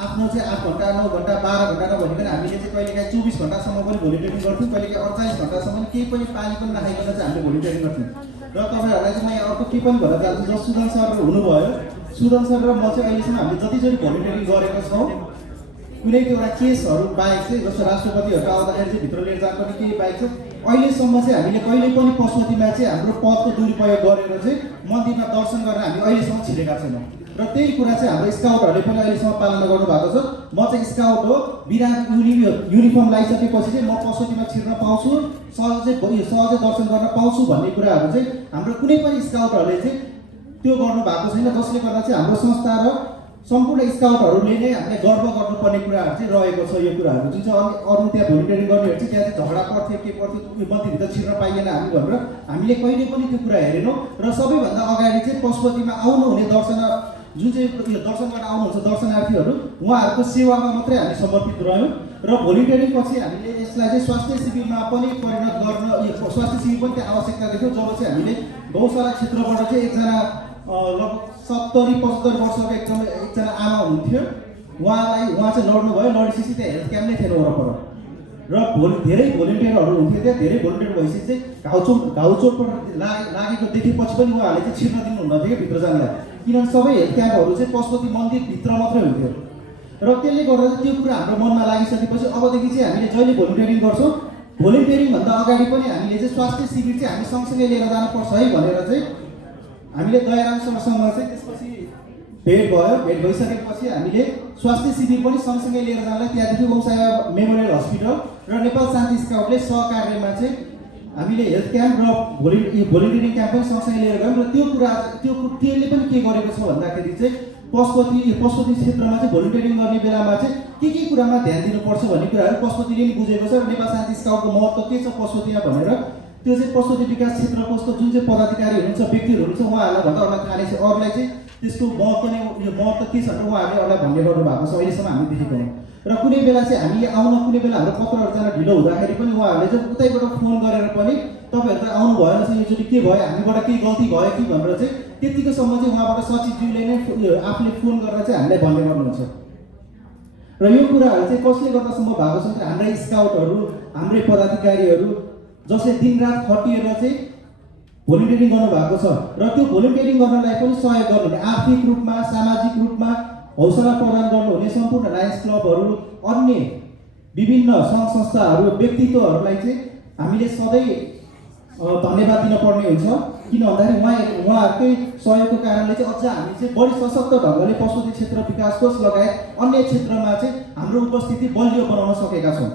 आफ्नो चाहिँ 8 घन्टा 9 घन्टा 12 घन्टा नभनिकन हामीले चाहिँ कहिलेकाहीँ 24 घन्टासम्म पनि भोलिन्टियरिङ गर्थ्यौँ, कहिलेकाहीँ 48 घन्टासम्म केही पनि पानी पनि नखाइकन चाहिँ हामीले भोलिन्टियरिङ गर्थ्यौँ। र तपाईँहरूलाई चाहिँ म यहाँ अर्को के पनि भन्न चाहन्छु, जस सुदन सर हुनुभयो, सुदन सर र म चाहिँ अहिलेसम्म हामीले जतिचोटि भोलिन्टियरिङ गरेका छौँ कुनै एउटा केसहरू बाहेक चाहिँ जस्तो राष्ट्रपतिहरू आउँदाखेरि चाहिँ भित्र लिएर जानुपर्ने केही बाहेक चाहिँ अहिलेसम्म चाहिँ हामीले कहिले पनि पशुपतिमा चाहिँ हाम्रो पदको दुरुपयोग गरेर चाहिँ मन्दिरमा दर्शन गर्न हामी अहिलेसम्म छिरेका छैनौँ र त्यही कुरा चाहिँ हाम्रो स्काउटहरूले पनि अहिलेसम्म पालना गर्नु भएको छ। म चाहिँ स्काउट हो, बिना युनिफर्म लगाइसकेपछि चाहिँ म पशुपतिमा छिर्न पाउँछु, सहजै दर्शन गर्न पाउँछु भन्ने कुराहरू चाहिँ हाम्रो कुनै पनि स्काउटहरूले चाहिँ त्यो गर्नु भएको छैन, जसले गर्दा चाहिँ हाम्रो संस्था र सम्पूर्ण स्काउटहरूले नै हामीले गर्व गर्नुपर्ने कुराहरू चाहिँ रहेको छ। यो कुराहरू जुन चाहिँ अरू त्यहाँ भोलिन्टियरिङ गर्नेहरू चाहिँ त्यहाँ चाहिँ झगडा पर्थ्यो के पर्थ्यो मन्दिरभित्र छिर्न पाइएन हामी भनेर हामीले कहिले पनि त्यो कुरा हेरेनौँ र सबैभन्दा अगाडि चाहिँ पशुपतिमा आउनुहुने जुन चाहिँ दर्शन गर्न आउनुहुन्छ दर्शनार्थीहरू उहाँहरूको सेवामा मात्रै हामी समर्पित रह्यौँ र भोलिन्टियरिङ पछि हामीले यसलाई चाहिँ स्वास्थ्य शिविरमा पनि परिणत गर्न स्वास्थ्य शिविर पनि त्यहाँ आवश्यकता देख्यौँ। जब चाहिँ हामीले गौशाला क्षेत्रबाट चाहिँ एकजना लगभग 70-75 वर्षको एकजना आमा हुनुहुन्थ्यो, उहाँ चाहिँ लड्नुभयो, लडेपछि त्यहाँ हेल्थ क्याम्प नै थिएन वरपर र धेरै भोलिन्टियरहरू हुन्थ्यो त्यहाँ, धेरै भोलिन्टियर भएपछि चाहिँ घाउचोटबाट लागेको देखेपछि पनि उहाँहरूले चाहिँ छिर्न दिनुहुन्न थियो भित्र जानलाई, किनभने सबै हेल्थ क्याम्पहरू चाहिँ पशुपति मन्दिरभित्र मात्रै हुन्थ्यो र त्यसले गर्दा चाहिँ त्यो कुरा हाम्रो मनमा लागिसकेपछि अबदेखि चाहिँ हामीले जहिले भोलिन्टियरिङ गर्छौँ भोलिन्टियरिङभन्दा अगाडि पनि हामीले चाहिँ स्वास्थ्य शिविर चाहिँ हामी सँगसँगै लिएर जानुपर्छ है भनेर चाहिँ हामीले दयाराम सरसँग चाहिँ त्यसपछि भेट भइसकेपछि हामीले स्वास्थ्य शिविर पनि सँगसँगै लिएर जानलाई त्यहाँदेखि ओमसाया मेमोरियल हस्पिटल र नेपाल शान्ति स्काउटले सहकार्यमा चाहिँ हामीले हेल्थ क्याम्प र भोलिन्टियरिङ क्याम्प पनि सँगसँगै लिएर गयौँ र त्यसले पनि के गरेको छ भन्दाखेरि चाहिँ पशुपति क्षेत्रमा चाहिँ भोलिन्टियरिङ गर्ने बेलामा चाहिँ के कुरामा ध्यान दिनुपर्छ भन्ने कुराहरू पशुपतिले पनि बुझेको छ र नेपाल शान्ति स्काउटको महत्त्व के छ पशुपतिमा भनेर त्यो चाहिँ पशुपति विकास क्षेत्रको जुन चाहिँ पदाधिकारी हुनुहुन्छ व्यक्तिहरू हुनुहुन्छ उहाँहरूलाई भन्दा अरूलाई थाहा नै छ, अरूलाई चाहिँ त्यसको महत्त्व के छ भनेर उहाँहरूले अरूलाई भन्ने गर्नु भएको छ अहिलेसम्म हामी देखेको हौँ। र कुनै बेला चाहिँ हामी कुनै बेला हाम्रो पत्रहरू जान ढिलो हुँदाखेरि पनि उहाँहरूले चाहिँ उतैबाट फोन गरेर पनि तपाईँहरू त आउनु भएन चाहिँ योचोटि के भयो हामीबाट केही गल्ती भयो कि भनेर चाहिँ त्यतिकोसम्म चाहिँ उहाँबाट सचिवज्यूले नै आफूले फोन गरेर चाहिँ हामीलाई भन्ने गर्नुहुन्छ र यो कुराहरू चाहिँ कसले गर्दा सम्भव भएको छ भने हाम्रै स्काउटहरू हाम्रै पदाधिकारीहरू जसले दिनरात खटिएर चाहिँ भोलिन्टियरिङ गर्नुभएको छ र त्यो भोलिन्टियरिङ गर्नलाई पनि सहयोग गर्नुहुने आर्थिक रूपमा सामाजिक रूपमा हौसला प्रदान गर्नुहुने सम्पूर्ण लायन्स क्लबहरू अन्य विभिन्न सङ्घ संस्थाहरू व्यक्तित्वहरूलाई चाहिँ हामीले सधैँ धन्यवाद दिनुपर्ने हुन्छ। किन भन्दाखेरि उहाँहरूकै सहयोगको कारणले चाहिँ अझ हामी चाहिँ बढी सशक्त ढङ्गले पशुपति क्षेत्र विकास कोष लगायत अन्य क्षेत्रमा चाहिँ हाम्रो उपस्थिति बलियो बनाउन सकेका छौँ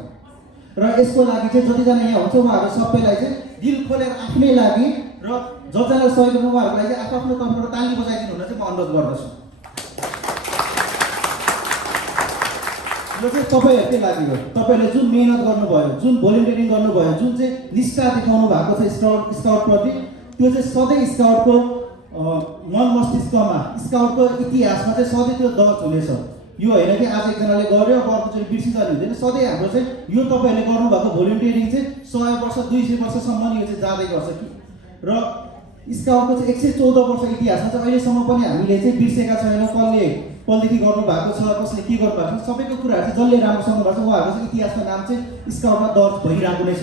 र यसको लागि चाहिँ जतिजना यहाँ हुन्छ उहाँहरू सबैलाई चाहिँ दिल खोलेर आफ्नै लागि र जतिजनालाई सहयोग गर्नु उहाँहरूलाई चाहिँ आफ्नो तर्फबाट ताली बजाइदिनु हुन चाहिँ म अनुरोध गर्दछु। यो चाहिँ तपाईँहरूकै लागि हो, तपाईँहरूले जुन मेहनत गर्नुभयो, जुन भोलिन्टियरिङ गर्नुभयो, जुन चाहिँ निष्ठा देखाउनु भएको छ स्काउटप्रति, त्यो चाहिँ सधैँ स्काउटको मन मस्तिष्कमा स्काउटको इतिहासमा चाहिँ सधैँ त्यो दर्ज हुनेछ। यो होइन कि आज एकजनाले गर्यो अब अर्कोचोटि बिर्सिजानु हुँदैन, सधैँ हाम्रो चाहिँ यो तपाईँहरूले गर्नुभएको भोलिन्टियरिङ चाहिँ 100 वर्ष 200 वर्षसम्म यो चाहिँ जाँदै गर्छ कि र स्काउटको चाहिँ 114 वर्ष इतिहासमा चाहिँ अहिलेसम्म पनि हामीले चाहिँ बिर्सेका छैनौँ। कहिलेदेखि गर्नु भएको छ, कसले के गर्नु भएको छ, सबैको कुराहरू चाहिँ जसले राम्रोसँग गर्छ उहाँहरूको चाहिँ इतिहासको नाम चाहिँ स्काउटमा दर्ज भइरहेको नै छ।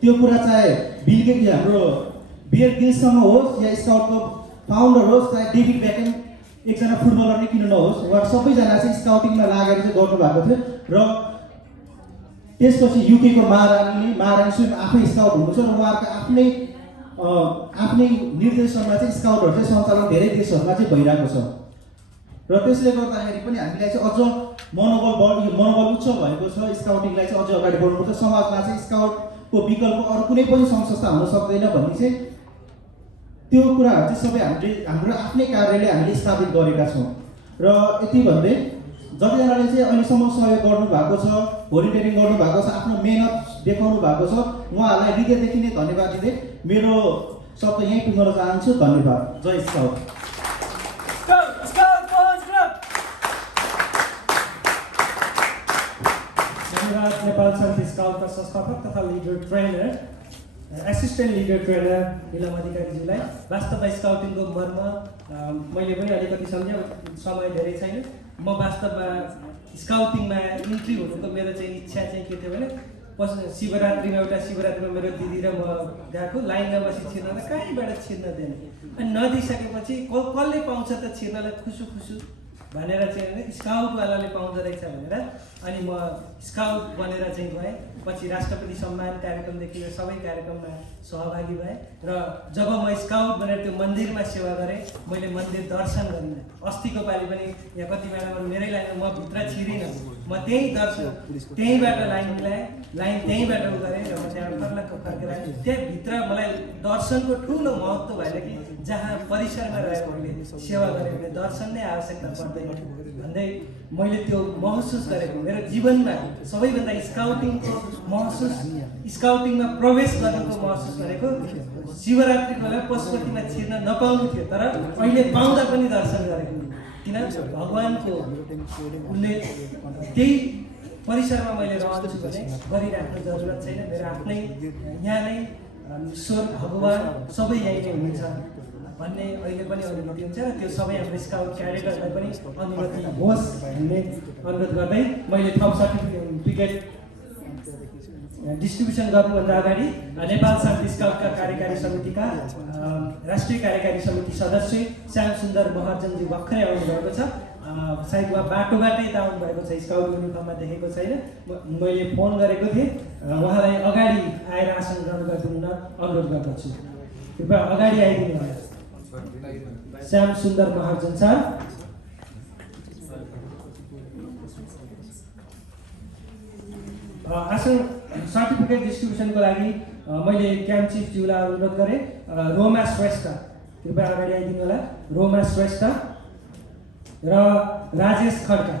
त्यो कुरा चाहे हाम्रो बियर गिल्ससँग होस् या स्काउटको फाउन्डर होस्, चाहे डेभिड बेकहम एकजना फुटबलर नै किन नहोस्, उहाँहरू सबैजना चाहिँ स्काउटिङमा लागेर चाहिँ गर्नुभएको थियो र त्यसपछि युकेको महारानी स्वयं आफै स्काउट हुनुहुन्छ र उहाँहरूको आफ्नै निर्देशनमा चाहिँ स्काउटहरू चाहिँ सञ्चालन धेरै देशहरूमा चाहिँ भइरहेको छ र त्यसले गर्दाखेरि पनि हामीलाई चाहिँ अझ मनोबल उच्च भएको छ। स्काउटिङलाई चाहिँ अझ अगाडि बढ्नुपर्छ, समाजमा चाहिँ स्काउटको विकल्प अरू कुनै पनि सङ्घ संस्था हुन सक्दैन भन्ने चाहिँ त्यो कुराहरू चाहिँ सबै हाम्रो आफ्नै कार्यले हामीले स्थापित गरेका छौँ र यति भन्दै जतिजनाले चाहिँ अहिलेसम्म सहयोग गर्नुभएको छ, भोलिन्टियरिङ गर्नुभएको छ, आफ्नो मेहनत देखाउनु भएको छ, उहाँहरूलाई हृदयदेखि नै धन्यवाद दिँदै मेरो शब्द यहीँ टुङ्गन चाहन्छु। धन्यवाद। जय स्काउट। धन्यवाद नेपाल शान्ति स्काउटका संस्थापक तथा leader trainer assistant leader trainer Nilam अधिकारीज्यूलाई। वास्तवमा स्काउटिङको मर्म मैले पनि अलिकति सम्झेँ, समय धेरै छैन। म वास्तवमा स्काउटिङमा इन्ट्री हुनुको मेरो चाहिँ इच्छा चाहिँ के थियो भने शिवरात्रिमा मेरो दिदी र म गएको लाइनमा बसी छिर्न कहीँबाट छिर्न दिएन अनि नदिइसकेपछि कसले पाउँछ त छिर्नलाई खुसु भनेर चाहिँ स्काउटवालाले पाउँदो रहेछ भनेर अनि म स्काउट बनेर चाहिँ गएँ। पछि राष्ट्रपति सम्मान कार्यक्रमदेखि सबै कार्यक्रममा सहभागी भएँ र जब म स्काउट बनेर त्यो मन्दिरमा सेवा गरेँ मैले मन्दिर दर्शन गरिनँ। अस्तिको पालि पनि यहाँ कति बेलामा मेरै लाइन म भित्र छिरिनँ, म त्यहीँ दर्शन त्यहीँबाट लाइन मिलाएँ, लाइन त्यहीँबाट उ गरेँ र म त्यहाँ फर्केर आएँ। त्यहाँभित्र मलाई दर्शनको ठुलो महत्त्व भएर कि जहाँ परिसरमा रहेर मैले सेवा गरेँ भने दर्शन नै आवश्यकता पर्दैन भन्दै मैले त्यो महसुस गरेको मेरो जीवनमा सबैभन्दा स्काउटिङमा प्रवेश गरेको महसुस गरेको शिवरात्रिको बेला पशुपतिमा छिर्न नपाउनु थियो, तर अहिले पाउँदा पनि दर्शन गरेको किन भगवान्को उसले त्यही परिसरमा मैले रहन्छु भने गरिराख्नु जरुरत छैन। मेरो आफ्नै यहाँ नै ईश्वर भगवान् सबै यहीँ नै हुनुहुन्छ भन्ने अहिले पनि अनुभूति हुन्छ र त्यो सबै हाम्रो स्काउट क्याडेटहरूलाई पनि अनुभूति होस् भन्ने अनुरोध गर्दै मैले थप सर्टिफिकेट डिस्ट्रिब्युसन गर्नुभन्दा अगाडि नेपाल शान्ति स्काउटका कार्यकारी समितिका राष्ट्रिय कार्यकारी समिति सदस्य श्याम सुन्दर महर्जनजी भर्खरै आउनुभएको छ। सायद उहाँ बाटोबाटै यता आउनुभएको छ, स्काउट युनिफर्ममा देखेको छैन। मैले फोन गरेको थिएँ, उहाँलाई अगाडि आएर आसन ग्रहण गरिदिनु अनुरोध गर्दछु। कृपया अगाडि आइदिनु होला। श्याम सुन्दर महर्जन सर। आसन सर्टिफिकेट डिस्ट्रिब्युसनको लागि मैले क्याम्प चिफज्यूलाई अनुरोध गरेँ। रोमा श्रेष्ठ कृपया अगाडि आइदिनु होला। रोमा श्रेष्ठ र Rajesh Khadka.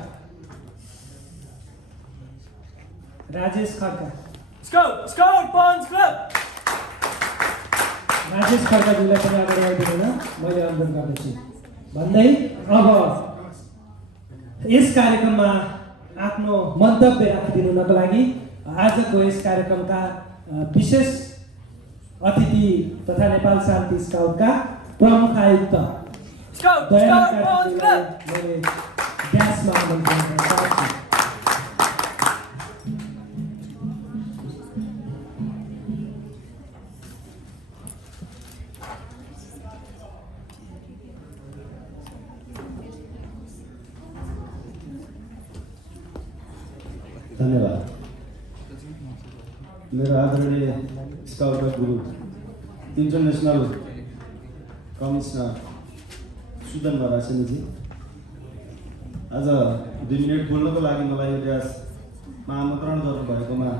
Rajesh Khadka Scout Punch Club. Rajesh खड्काज्यूलाई पनि अगाडि आइदिनु होला मैले अनुरोध गर्दछु भन्दै अब यस कार्यक्रममा आफ्नो मन्तव्य राखिदिनुको लागि आजको यस कार्यक्रमका विशेष अतिथि तथा नेपाल शान्ति स्काउटका प्रमुख आयुक्त Scout Punch Club. मैले ग्यासमा आमन्त्रण गर्न चाहन्छु। धन्यवाद। मेरो आदरणीय स्काउटका गुरु इन्टरनेसनल कमिसनर सुदन मरासेनीजी, आज 2 मिनट बोल्नको लागि मलाई यो ड्यासमा आमन्त्रण गर्नुभएकोमा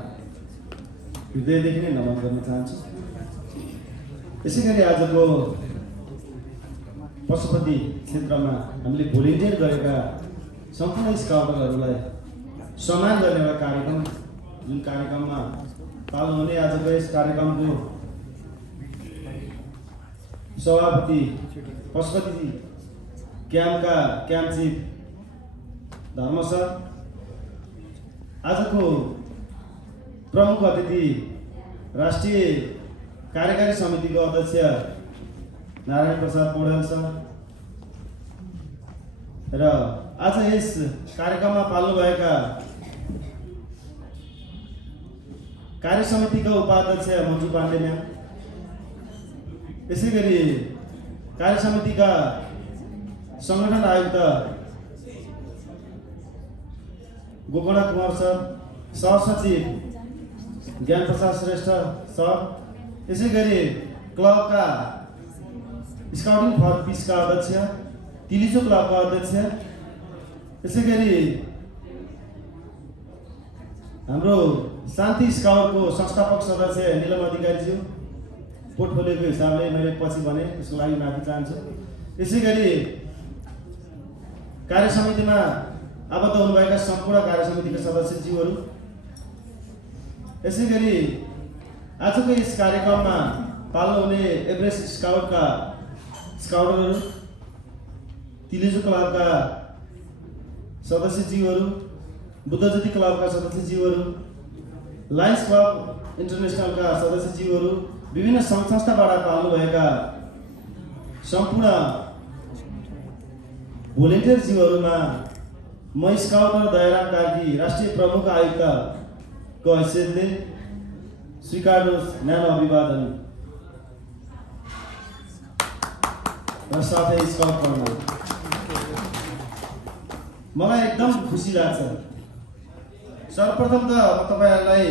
हृदयदेखि नै नमन गर्न चाहन्छु। त्यसै गरी आजको पशुपति क्षेत्रमा हामीले भोलिन्टियर गरेका सम्पूर्ण स्काउटरहरूलाई सम्मान गर्ने एउटा कार्यक्रम, जुन कार्यक्रममा पाल्नु हुने आजको यस कार्यक्रमको सभापति पशुपति क्याम्पका क्याम्प चिफ धर्म सर, आजको प्रमुख अतिथि राष्ट्रिय कार्यकारी समितिको अध्यक्ष नारायण प्रसाद पौडेल सर र आज यस कार्यक्रममा पाल्नुभएका कार्य समितिका उपाध्यक्ष मन्जु पाण्डे म्याम, त्यसै गरी कार्य समितिका संगठन आयुक्त गोकर्ण कुमार सर, सहसचिव ज्ञान प्रसाद श्रेष्ठ सर, त्यसै गरी क्लबका स्काउटिङ फर पिसका अध्यक्ष, तिलिचो क्लबका अध्यक्ष, त्यसै गरी हाम्रो शान्ति स्काउटको संस्थापक सदस्य निलम अधिकारीज्यू, पोर्टफोलियोको हिसाबले मैले पछि भने त्यसको लागि माफी चाहन्छु। त्यसै गरी कार्य समितिमा आबद्ध हुनुभएका सम्पूर्ण कार्य समितिका सदस्यज्यूहरू, त्यसै गरी आजको यस कार्यक्रममा पाल्नु हुने एभरेस्ट स्काउटका स्काउटरहरू, तिलिचो क्लबका सदस्यज्यूहरू, बुद्धज्योति क्लबका सदस्यज्यूहरू, लायन्स क्लब इन्टरनेसनलका सदस्यज्यूहरू, विभिन्न सङ्घ संस्थाबाट पाल्नुभएका सम्पूर्ण भोलिन्टियर जीवहरूमा म स्काउटर दयाराम कार्की राष्ट्रिय प्रमुख आयुक्तको हैसियतले स्वीकार्नुहोस् न्यानो अभिवादन र साथै स्काउट गर्न मलाई एकदम खुसी लाग्छ। सर्वप्रथम त म तपाईँहरूलाई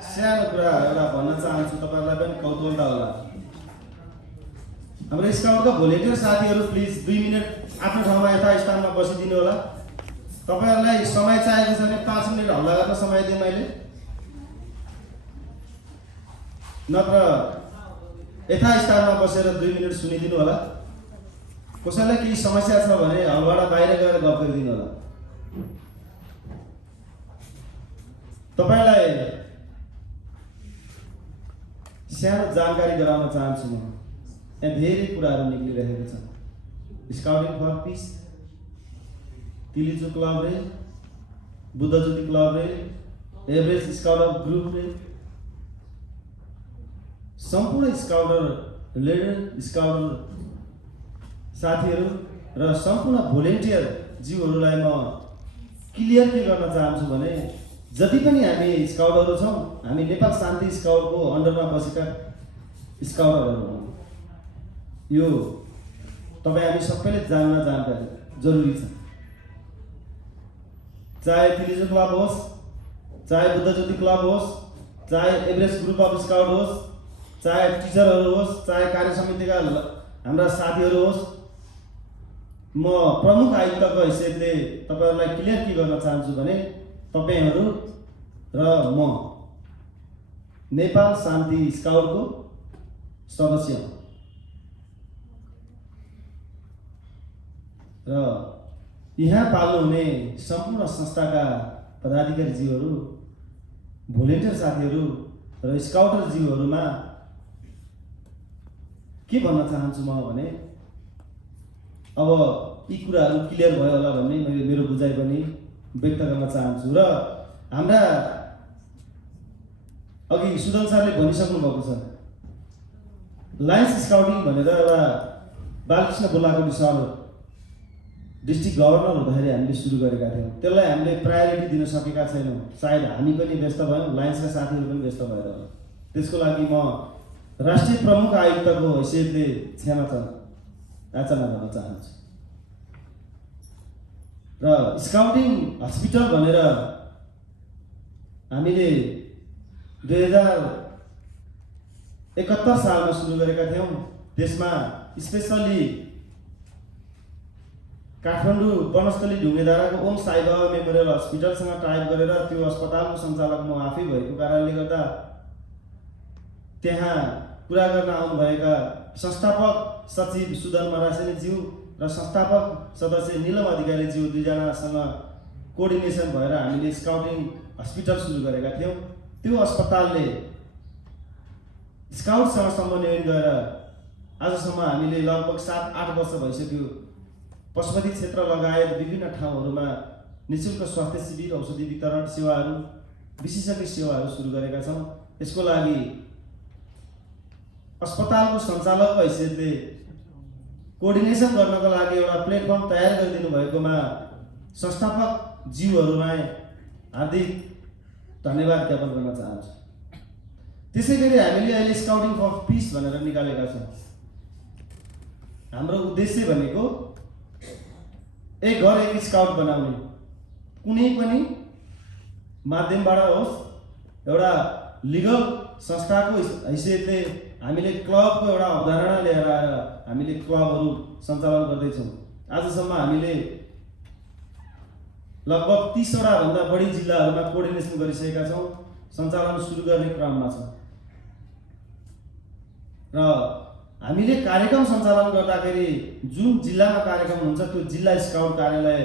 सानो कुरा एउटा भन्न चाहन्छु, तपाईँहरूलाई पनि कौतूहलता होला। हाम्रो स्काउटका भोलिन्टियर साथीहरू प्लिज 2 मिनट आफ्नो ठाउँमा यथास्थानमा बसिदिनु होला। तपाईँहरूलाई समय चाहिएको छ भने 5 मिनट हल्ला गर्न समय दिएँ मैले, नत्र यथास्थानमा बसेर 2 मिनट सुनिदिनु होला। कसैलाई केही समस्या छ भने हलबाट बाहिर गएर गफ गरिदिनु होला। तपाईँलाई सानो जानकारी गराउन चाहन्छु म। यहाँ धेरै कुराहरू निक्लिरहेको छ। Scouting for peace, Tilicho club रेल, बुद्धज्योति क्लब रेल, एभरेस्ट स्काउट अफ ग्रुप रेल, सम्पूर्ण स्काउटर लिडर स्काउटर साथीहरू र सम्पूर्ण भोलिन्टियर जीवहरूलाई म क्लियर के गर्न चाहन्छु भने जति पनि हामी स्काउटहरू छौँ, हामी नेपाल शान्ति स्काउटको अन्डरमा बसेका स्काउटरहरू हौँ। यो तपाईँ हामी सबैले जान्न जानकारी जरुरी छ। चाहे तिलिचो क्लब होस्, चाहे बुद्धज्योति क्लब होस्, चाहे एभरेस्ट ग्रुप अफ स्काउट होस्, चाहे टिचरहरू होस्, चाहे कार्य समितिका हाम्रा साथीहरू होस्, म प्रमुख आयुक्तको हैसियतले तपाईँहरूलाई क्लियर के गर्न चाहन्छु भने तपाईँहरू र म नेपाल शान्ति स्काउटको सदस्य हुँ र यहाँ पाल्नु हुने सम्पूर्ण संस्थाका पदाधिकारीज्यूहरू, भोलिन्टियर साथीहरू र स्काउटर जीवहरूमा के भन्न चाहन्छु म भने अब यी कुराहरू क्लियर भयो होला भन्ने मेरो बुझाइ पनि व्यक्त गर्न चाहन्छु। र हाम्रा अघि सुदन सरले भनिसक्नु भएको छ, लायन्स स्काउटिङ भनेर एउटा बालकृष्ण बोलाकोटी सर डिस्ट्रिक्ट गभर्नर हुँदाखेरि हामीले सुरु गरेका थियौँ। त्यसलाई हामीले प्रायोरिटी दिन सकेका छैनौँ। सायद हामी पनि व्यस्त भयौँ, लायन्सका साथीहरू पनि व्यस्त भएर होला। त्यसको लागि म राष्ट्रिय प्रमुख आयुक्तको हैसियतले याचना गर्न चाहन्छु। र स्काउटिङ हस्पिटल भनेर हामीले 2071 सालमा सुरु गरेका थियौँ। त्यसमा specially Kathmandu Banasthali ढुङ्गेधाराको Om Sai Baba memorial हस्पिटलसँग type गरेर त्यो अस्पतालको सञ्चालक म आफै भएको कारणले गर्दा त्यहाँ पुरा गर्न आउनुभएका संस्थापक सचिव सुदन मरासेनीज्यू र संस्थापक सदस्य निलम अधिकारीज्यू दुईजनासँग कोअर्डिनेसन भएर हामीले स्काउटिङ हस्पिटल सुरु गरेका थियौँ। त्यो अस्पतालले स्काउटसँग समन्वय गरेर आजसम्म हामीले लगभग 7-8 वर्ष भइसक्यो पशुपति क्षेत्र लगायत विभिन्न ठाउँहरूमा निःशुल्क स्वास्थ्य शिविर, औषधि वितरण सेवाहरू, विशेषज्ञ सेवाहरू सुरु गरेका छौँ। यसको लागि अस्पतालको सञ्चालकको हैसियतले कोअर्डिनेसन गर्नको लागि एउटा प्लेटफर्म तयार गरिदिनु भएकोमा संस्थापक जीवहरूलाई हार्दिक धन्यवाद ज्ञापन गर्न चाहन्छु। त्यसै गरी हामीले अहिले स्काउटिङ फर पिस भनेर निकालेका छौँ। हाम्रो उद्देश्य भनेको एक घर एक स्काउट बनाउने, कुनै पनि माध्यमबाट होस्, एउटा लिगल संस्थाको हैसियतले हामीले क्लबको एउटा अवधारणा लिएर आएर हामीले क्लबहरू सञ्चालन गर्दैछौँ। आजसम्म हामीले लगभग 30 वटा भन्दा बढी जिल्लाहरूमा कोअर्डिनेसन गरिसकेका छौँ, सञ्चालन सुरु गर्ने क्रममा छ। र हामीले कार्यक्रम सञ्चालन गर्दाखेरि जुन जिल्लामा कार्यक्रम हुन्छ त्यो जिल्ला स्काउट कार्यालय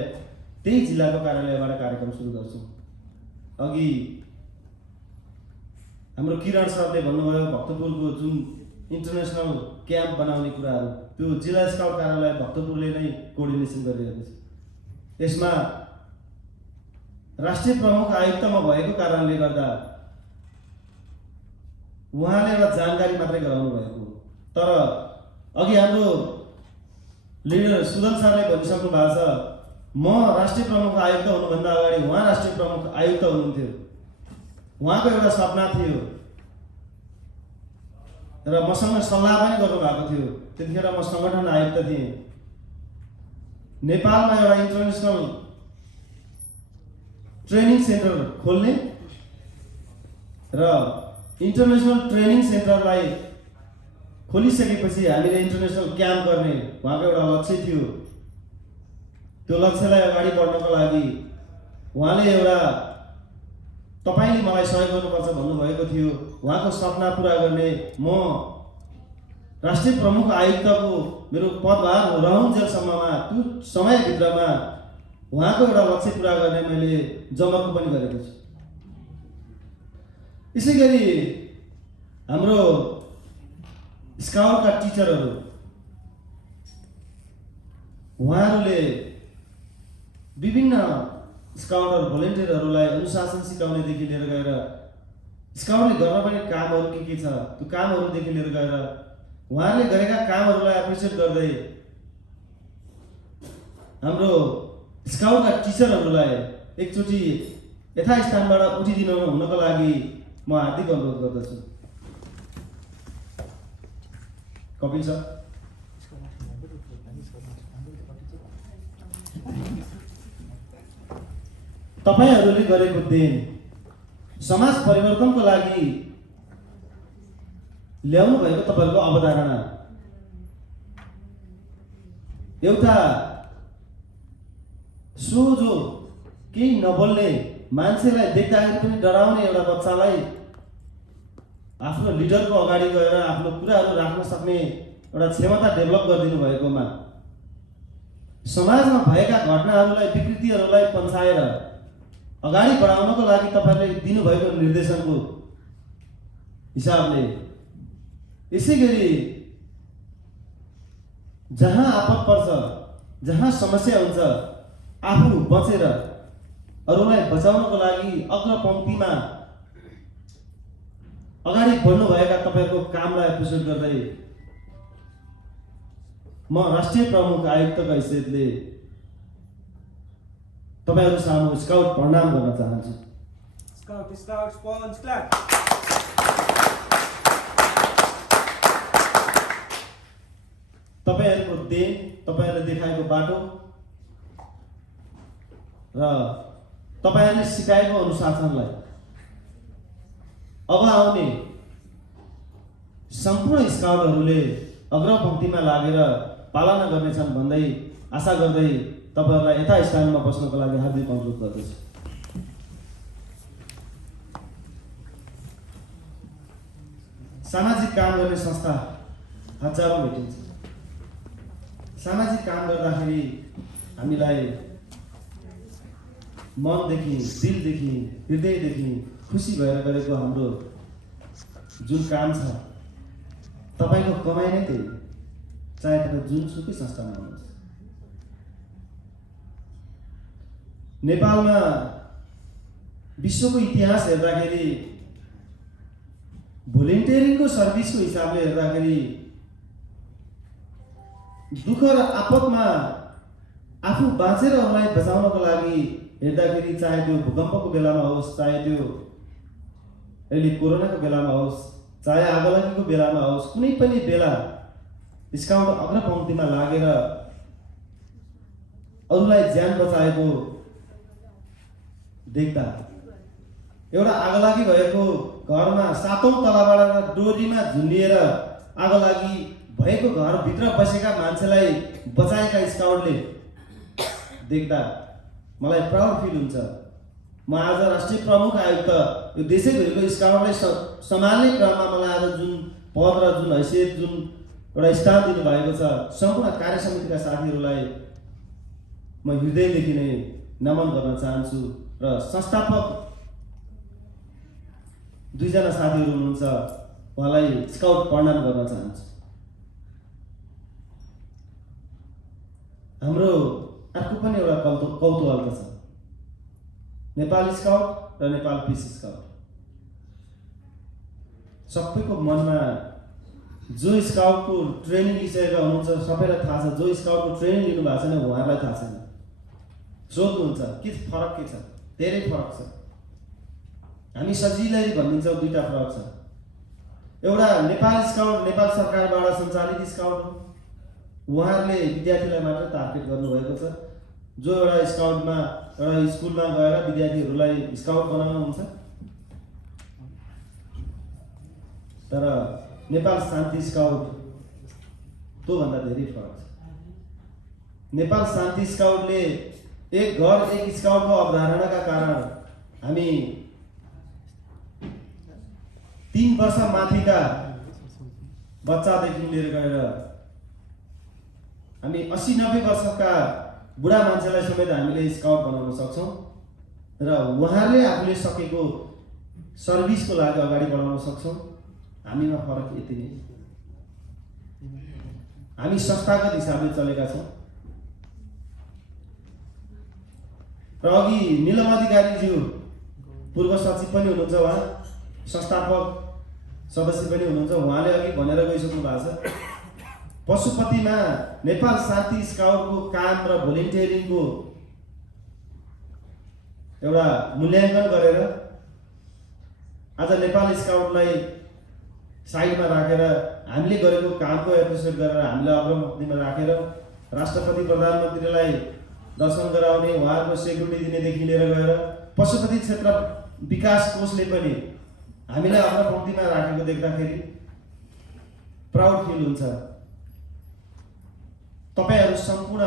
त्यही जिल्लाको कार्यालयबाट कार्यक्रम सुरु गर्छौँ। अघि हाम्रो किरण सरले भन्नुभयो भक्तपुरको जुन इन्टरनेसनल क्याम्प बनाउने कुराहरू, त्यो जिल्ला स्काउट कार्यालय भक्तपुरले नै कोअर्डिनेसन गरिरहेको छ। यसमा राष्ट्रिय प्रमुख आयुक्तमा भएको कारणले गर्दा उहाँले एउटा जानकारी मात्रै गराउनु भएको, तर अघि हाम्रो लिडर सुदन सरले भनिसक्नु भएको छ, म राष्ट्रिय प्रमुख आयुक्त हुनुभन्दा अगाडि उहाँ राष्ट्रिय प्रमुख आयुक्त हुनुहुन्थ्यो। उहाँको एउटा सपना थियो र मसँग सल्लाह पनि गर्नुभएको थियो। त्यतिखेर म सङ्गठन आयुक्त थिएँ। नेपालमा एउटा इन्टरनेसनल ट्रेनिङ सेन्टर खोल्ने र इन्टरनेसनल ट्रेनिङ सेन्टरलाई खोलिसकेपछि हामीले इन्टरनेसनल क्याम्प गर्ने उहाँको एउटा लक्ष्य थियो। त्यो लक्ष्यलाई अगाडि बढ्नको लागि उहाँले एउटा तपाईँले मलाई सहयोग गर्नुपर्छ भन्नुभएको थियो। उहाँको सपना पुरा गर्ने म राष्ट्रिय प्रमुख आयुक्तको मेरो पदभार रहन्जेलसम्ममा त्यो समयभित्रमा उहाँको एउटा लक्ष्य पुरा गर्ने मैले जमर्को पनि गरेको छु। यसै गरी हाम्रो स्काउटका टिचरहरू उहाँहरूले विभिन्न स्काउटहरू भोलिन्टियरहरूलाई अनुशासन सिकाउनेदेखि लिएर गएर स्काउटले गर्न पर्ने कामहरू के छ त्यो कामहरूदेखि लिएर गएर उहाँहरूले गरेका कामहरूलाई एप्रिसिएट गर्दै हाम्रो स्काउटका टिचरहरूलाई एकचोटि यथास्थानबाट उठिदिनु हुनको लागि म हार्दिक अनुरोध गर्दछु। कपिल सर। तपाईहरूले गरेको देन समाज परिवर्तनको लागि ल्याउनु भएको तपाईँहरूको अवधारणा एउटा सोझो केही नबोल्ने मान्छेलाई देख्दाखेरि पनि डराउने एउटा बच्चालाई आफ्नो लिडरको अगाडि गएर आफ्नो कुराहरू राख्न सक्ने एउटा क्षमता डेभलप गरिदिनु भएकोमा समाजमा भएका घटनाहरूलाई विकृतिहरूलाई पन्छाएर अगाडि बढाउनको लागि तपाईँहरूले दिनुभएको निर्देशनको हिसाबले यसै गरी जहाँ आपद पर्छ जहाँ समस्या हुन्छ आफू बचेर अरूलाई बचाउनको लागि अग्रपङ्क्तिमा अगाडि बढ्नुभएका तपाईँहरूको कामलाई एप्रिसिएट गर्दै म राष्ट्रिय प्रमुख आयुक्तको हैसियतले तपाईहरू सामु स्काउट प्रणाम गर्न चाहन्छु। Scouts, Pons Club. तपाईहरूको देन तपाईहरूले देखाएको बाटो र तपाईहरूले सिकाएको अनुशासनलाई अब आउने सम्पूर्ण स्काउटहरूले अग्रपङ्क्तिमा लागेर पालना गर्नेछन् भन्दै आशा गर्दै तपाईहरूलाई यथास्थानमा बस्नको लागि हार्दिक अनुरोध गर्दछु। सामाजिक काम गर्ने संस्था हजारौँ भेटिन्छ। सामाजिक काम गर्दाखेरि हामीलाई मनदेखि दिलदेखि हृदयदेखि खुसी भएर गरेको हाम्रो जुन काम छ तपाईँको कमाइ नै त्यही, चाहे तपाईँ जुनसुकै संस्थामा हुनुहोस्। नेपालमा विश्वको इतिहास हेर्दाखेरि भोलिन्टियरिङको सर्भिसको हिसाबले हेर्दाखेरि दुःख र आपदमा आफू बाँचेर अरूलाई बचाउनको लागि हेर्दाखेरि चाहे त्यो भूकम्पको बेलामा होस्, चाहे त्यो अहिले कोरोनाको बेलामा होस्, चाहे आगलागीको बेलामा होस्, कुनै पनि बेला स्काउट अग्रपङ्क्तिमा लागेर अरूलाई ज्यान बचाएको देख्दा एउटा आगलागी भएको घरमा 7औं तलाबाट डोरीमा झुन्डिएर आगलागी भएको घरभित्र बसेका मान्छेलाई बचाएका स्काउटले देख्दा मलाई प्राउड फिल हुन्छ। म आज राष्ट्रिय प्रमुख आयुक्त यो देशैभरिको स्काउटलाई सम्हाल्ने क्रममा मलाई आज जुन पद र जुन हैसियत जुन एउटा स्थान दिनुभएको छ सम्पूर्ण कार्य समितिका साथीहरूलाई म हृदयदेखि नै नमन गर्न चाहन्छु र संस्थापक दुईजना साथीहरू हुनुहुन्छ उहाँलाई स्काउट प्रणाम गर्न चाहन्छु। हाम्रो अर्को पनि एउटा कौतूहल छ, नेपाल स्काउट र नेपाल पिस स्काउट। सबैको मनमा जो स्काउटको ट्रेनिङ लिइसकेका हुनुहुन्छ सबैलाई थाहा छ, जो स्काउटको ट्रेनिङ लिनु भएको छैन उहाँहरूलाई थाहा छैन। सोध्नुहुन्छ के फरक के छ? धेरै फरक छ। हामी सजिलै भनिदिन्छौँ दुईटा फरक छ। एउटा नेपाल स्काउट नेपाल सरकारबाट सञ्चालित स्काउट हो, उहाँहरूले विद्यार्थीलाई मात्र टार्गेट गर्नुभएको छ। जो एउटा स्काउटमा एउटा स्कुलमा गएर विद्यार्थीहरूलाई स्काउट बनाउनुहुन्छ, तर नेपाल शान्ति स्काउट त्योभन्दा धेरै फरक छ। नेपाल शान्ति स्काउटले एक घर एक स्काउटको अवधारणाका कारण हामी 3 वर्ष माथिका बच्चादेखि लिएर गएर हामी 80-90 वर्षका बुढा मान्छेलाई समेत हामीले स्काउट बनाउन सक्छौँ र उहाँले आफूले सकेको सर्भिसको लागि अगाडि बढाउन सक्छौँ। हामीमा फरक यति नै, हामी संस्थागत हिसाबले चलेका छौँ। र अघि नीलम अधिकारीज्यू पूर्व सचिव पनि हुनुहुन्छ, उहाँ संस्थापक सदस्य पनि हुनुहुन्छ। उहाँले अघि भनेर गइसक्नु भएको छ, पशुपतिमा नेपाल शान्ति स्काउटको काम र भोलिन्टियरिङको एउटा मूल्याङ्कन गरेर आज नेपाल स्काउटलाई साइडमा राखेर हामीले गरेको कामको एप्रिसिएट गरेर हामीले अग्रपंक्तिमा राखेर राष्ट्रपति प्रधानमन्त्रीलाई दर्शन गराउने, उहाँहरूको सेक्युरिटी दिनेदेखि लिएर गएर पशुपति क्षेत्र विकास कोषले पनि हामीलाई अग्रपंक्तिमा राखेको देख्दाखेरि प्राउड फिल हुन्छ। तपाईहरु सम्पूर्ण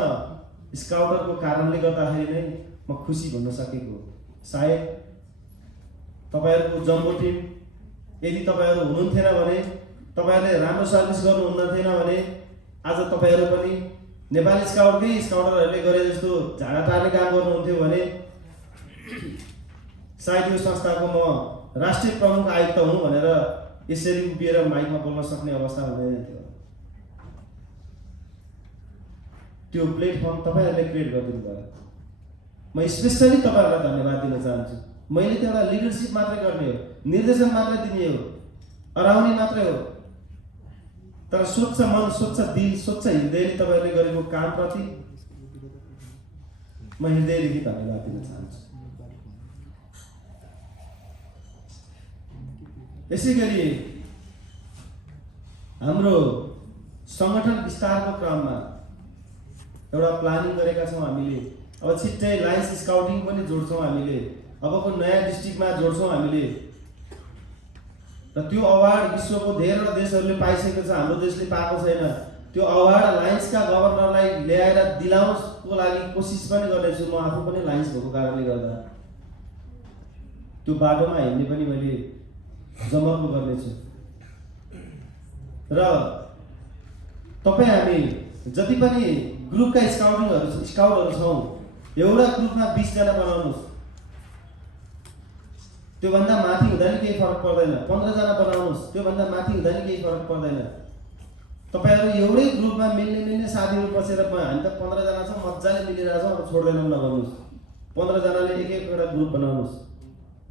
स्काउटरको कारणले गर्दाखेरि नै म खुसी भन्न सकेको। सायद तपाईहरुको जम्बो टिम यदि तपाईहरु हुनुहुन्थेन भने, तपाईहरुले राम्रो सर्भिस गर्नुहुन्न थिएन भने आज तपाईहरु पनि नेपाली स्काउटकै स्काउटरहरूले गरे जस्तो झाडा टार्ने काम गर्नुहुन्थ्यो भने सायद यो संस्थाको म राष्ट्रिय प्रमुख आयुक्त हुँ भनेर यसरी उभिएर माइकमा बोल्न सक्ने अवस्था हुँदैन थियो। त्यो प्लेटफर्म तपाईहरुले क्रिएट गरिदिनु भयो। म स्पेशली तपाईहरुलाई धन्यवाद दिन चाहन्छु। मैले त एउटा लिडरशिप मात्रै गर्ने हो, निर्देशन मात्रै दिने हो, अराउने मात्रै हो, तर स्वच्छ मन, स्वच्छ दिल, स्वच्छ हृदयले तपाईहरुले गरेको कामप्रति म हृदयदेखि धन्यवाद दिन चाहन्छु। यसैगरी हाम्रो संगठन विस्तारको क्रममा एउटा प्लानिङ गरेका छौँ हामीले। अब छिट्टै लायन्स स्काउटिङ पनि जोड्छौँ हामीले, अबको नयाँ डिस्ट्रिक्टमा जोड्छौँ हामीले। र त्यो अवार्ड विश्वको धेरैवटा देशहरूले पाइसकेको छ, हाम्रो देशले पाएको छैन। त्यो अवार्ड लायन्सका गभर्नरलाई ल्याएर दिलाउनको लागि कोसिस पनि गर्दैछु। म आफू पनि लायन्स भएको कारणले गर्दा त्यो बाटोमा हिँड्ने पनि मैले जमर्को गर्नेछु। र तपाईँ हामी जति पनि ग्रुपका स्काउटहरू छौँ, एउटा ग्रुपमा 20 जना बनाउनुहोस्, त्योभन्दा माथि हुँदा नि केही फरक पर्दैन। 15 जना बनाउनुहोस्, त्योभन्दा माथि हुँदा नि केही फरक पर्दैन। तपाईहरु एउटै ग्रुपमा मिल्ने साथीहरू बसेर हामी त 15 जना छौँ, मजाले मिलिरहेको छौँ, अब छोड्दैनौँ नभन्नुहोस्। 15 जनाले एक-एकवटा ग्रुप बनाउनुहोस्,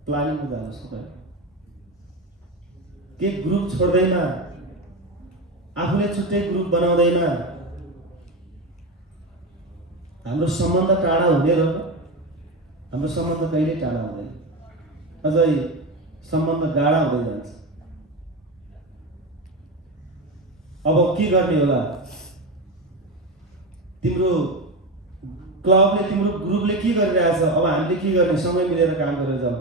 प्लानिङमा जानुहोस्। तपाईँ के ग्रुप छोड्दैमा, आफूले छुट्टै ग्रुप बनाउँदैमा हाम्रो सम्बन्ध टाढा हुँदै र हाम्रो सम्बन्ध कहिल्यै टाढा हुँदैन, अझै सम्बन्ध गाढा हुँदै जान्छ। अब के गर्ने होला? तिम्रो क्लबले, तिम्रो ग्रुपले के गरिरहेछ, अब हामीले के गर्ने? सँगै मिलेर काम गरेर जाऊ।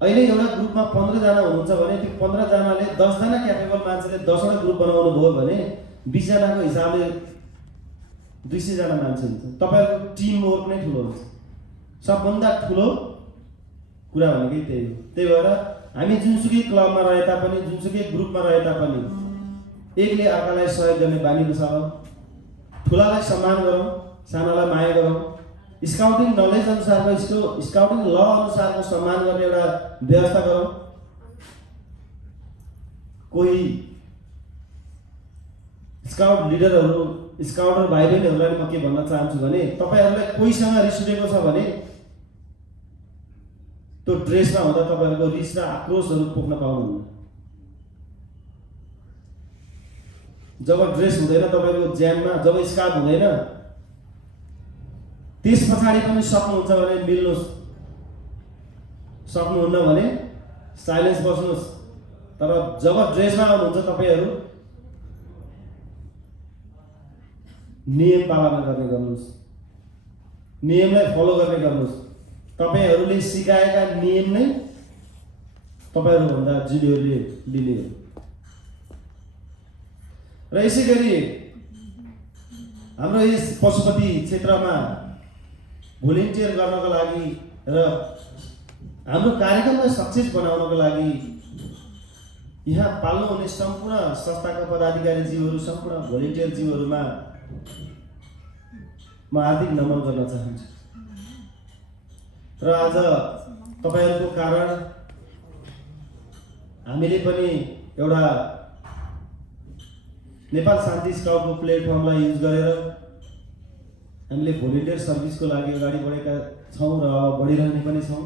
अहिले एउटा ग्रुपमा 15 जना हुनुहुन्छ भने त्यो 15 जनाले 10 जना क्यापेबल मान्छेले 10 वटा ग्रुप बनाउनु भयो भने 20 जनाको हिसाबले 200 जना मान्छे हुन्छ। तपाईहरुको टिम वर्क नै ठुलो हुन्छ। सबभन्दा ठुलो कुरा भनेकै त्यही हो। त्यही भएर हामी जुनसुकै क्लबमा रहे तापनि, जुनसुकै ग्रुपमा रहे तापनि एकले अर्कालाई सहयोग गर्ने बानी बसाउँ, ठुलालाई सम्मान गरौँ, सानालाई माया गरौँ, स्काउटिङ नलेज अनुसारको, स्काउटिङ ल अनुसारको सम्मान गर्ने एउटा व्यवस्था गरौँ। कोही स्काउट लिडरहरू, स्काउटर भाइ बहिनीहरूलाई म के भन्न चाहन्छु भने, तपाईहरुलाई कोहीसँग रिस उठेको छ भने त्यो ड्रेसमा हुँदा तपाईहरुको रिस र आक्रोशहरू पोख्न पाउनुहुन्न। जब ड्रेस हुँदैन तपाईहरुको ज्यानमा, जब स्कार्फ हुँदैन, त्यस पछाडि पनि सक्नुहुन्छ भने मिल्नुहोस्, सक्नुहुन्न भने साइलेन्स बस्नुहोस्। तर जब ड्रेसमा आउनुहुन्छ तपाईहरु नियम पालना गर्ने गर्नुहोस्। नियमलाई फलो गर्ने गर्नुहोस्। तपाईँहरूले सिकाएका नियम नै तपाईँहरूभन्दा जुनियरले लिने हो। र यसै गरी हाम्रो यस पशुपति क्षेत्रमा भोलिन्टियर गर्नको लागि र हाम्रो कार्यक्रमलाई सक्सेस बनाउनको लागि यहाँ पाल्नु हुने सम्पूर्ण संस्थाका पदाधिकारीज्यूहरू, सम्पूर्ण भोलिन्टियरज्यूहरूमा म हार्दिक नमन गर्न चाहन्छु। र आज तपाईँहरूको कारण हामीले पनि एउटा नेपाल शान्ति स्काउटको प्लेटफर्मलाई युज गरेर हामीले भोलिन्टियर सर्भिसको लागि अगाडि बढेका छौँ र अब बढिरहने पनि छौँ।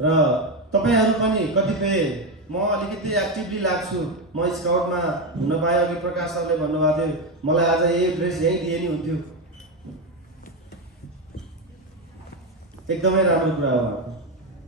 र तपाईँहरू पनि कतिपय म अलिकति एक्टिभली लाग्छु, म स्काउटमा हुन पाएँ। अघि प्रकाश सरले भन्नुभएको थियो मलाई आज यही ड्रेस यहीँ दिए नि हुन्थ्यो। एकदमै राम्रो कुरा हो।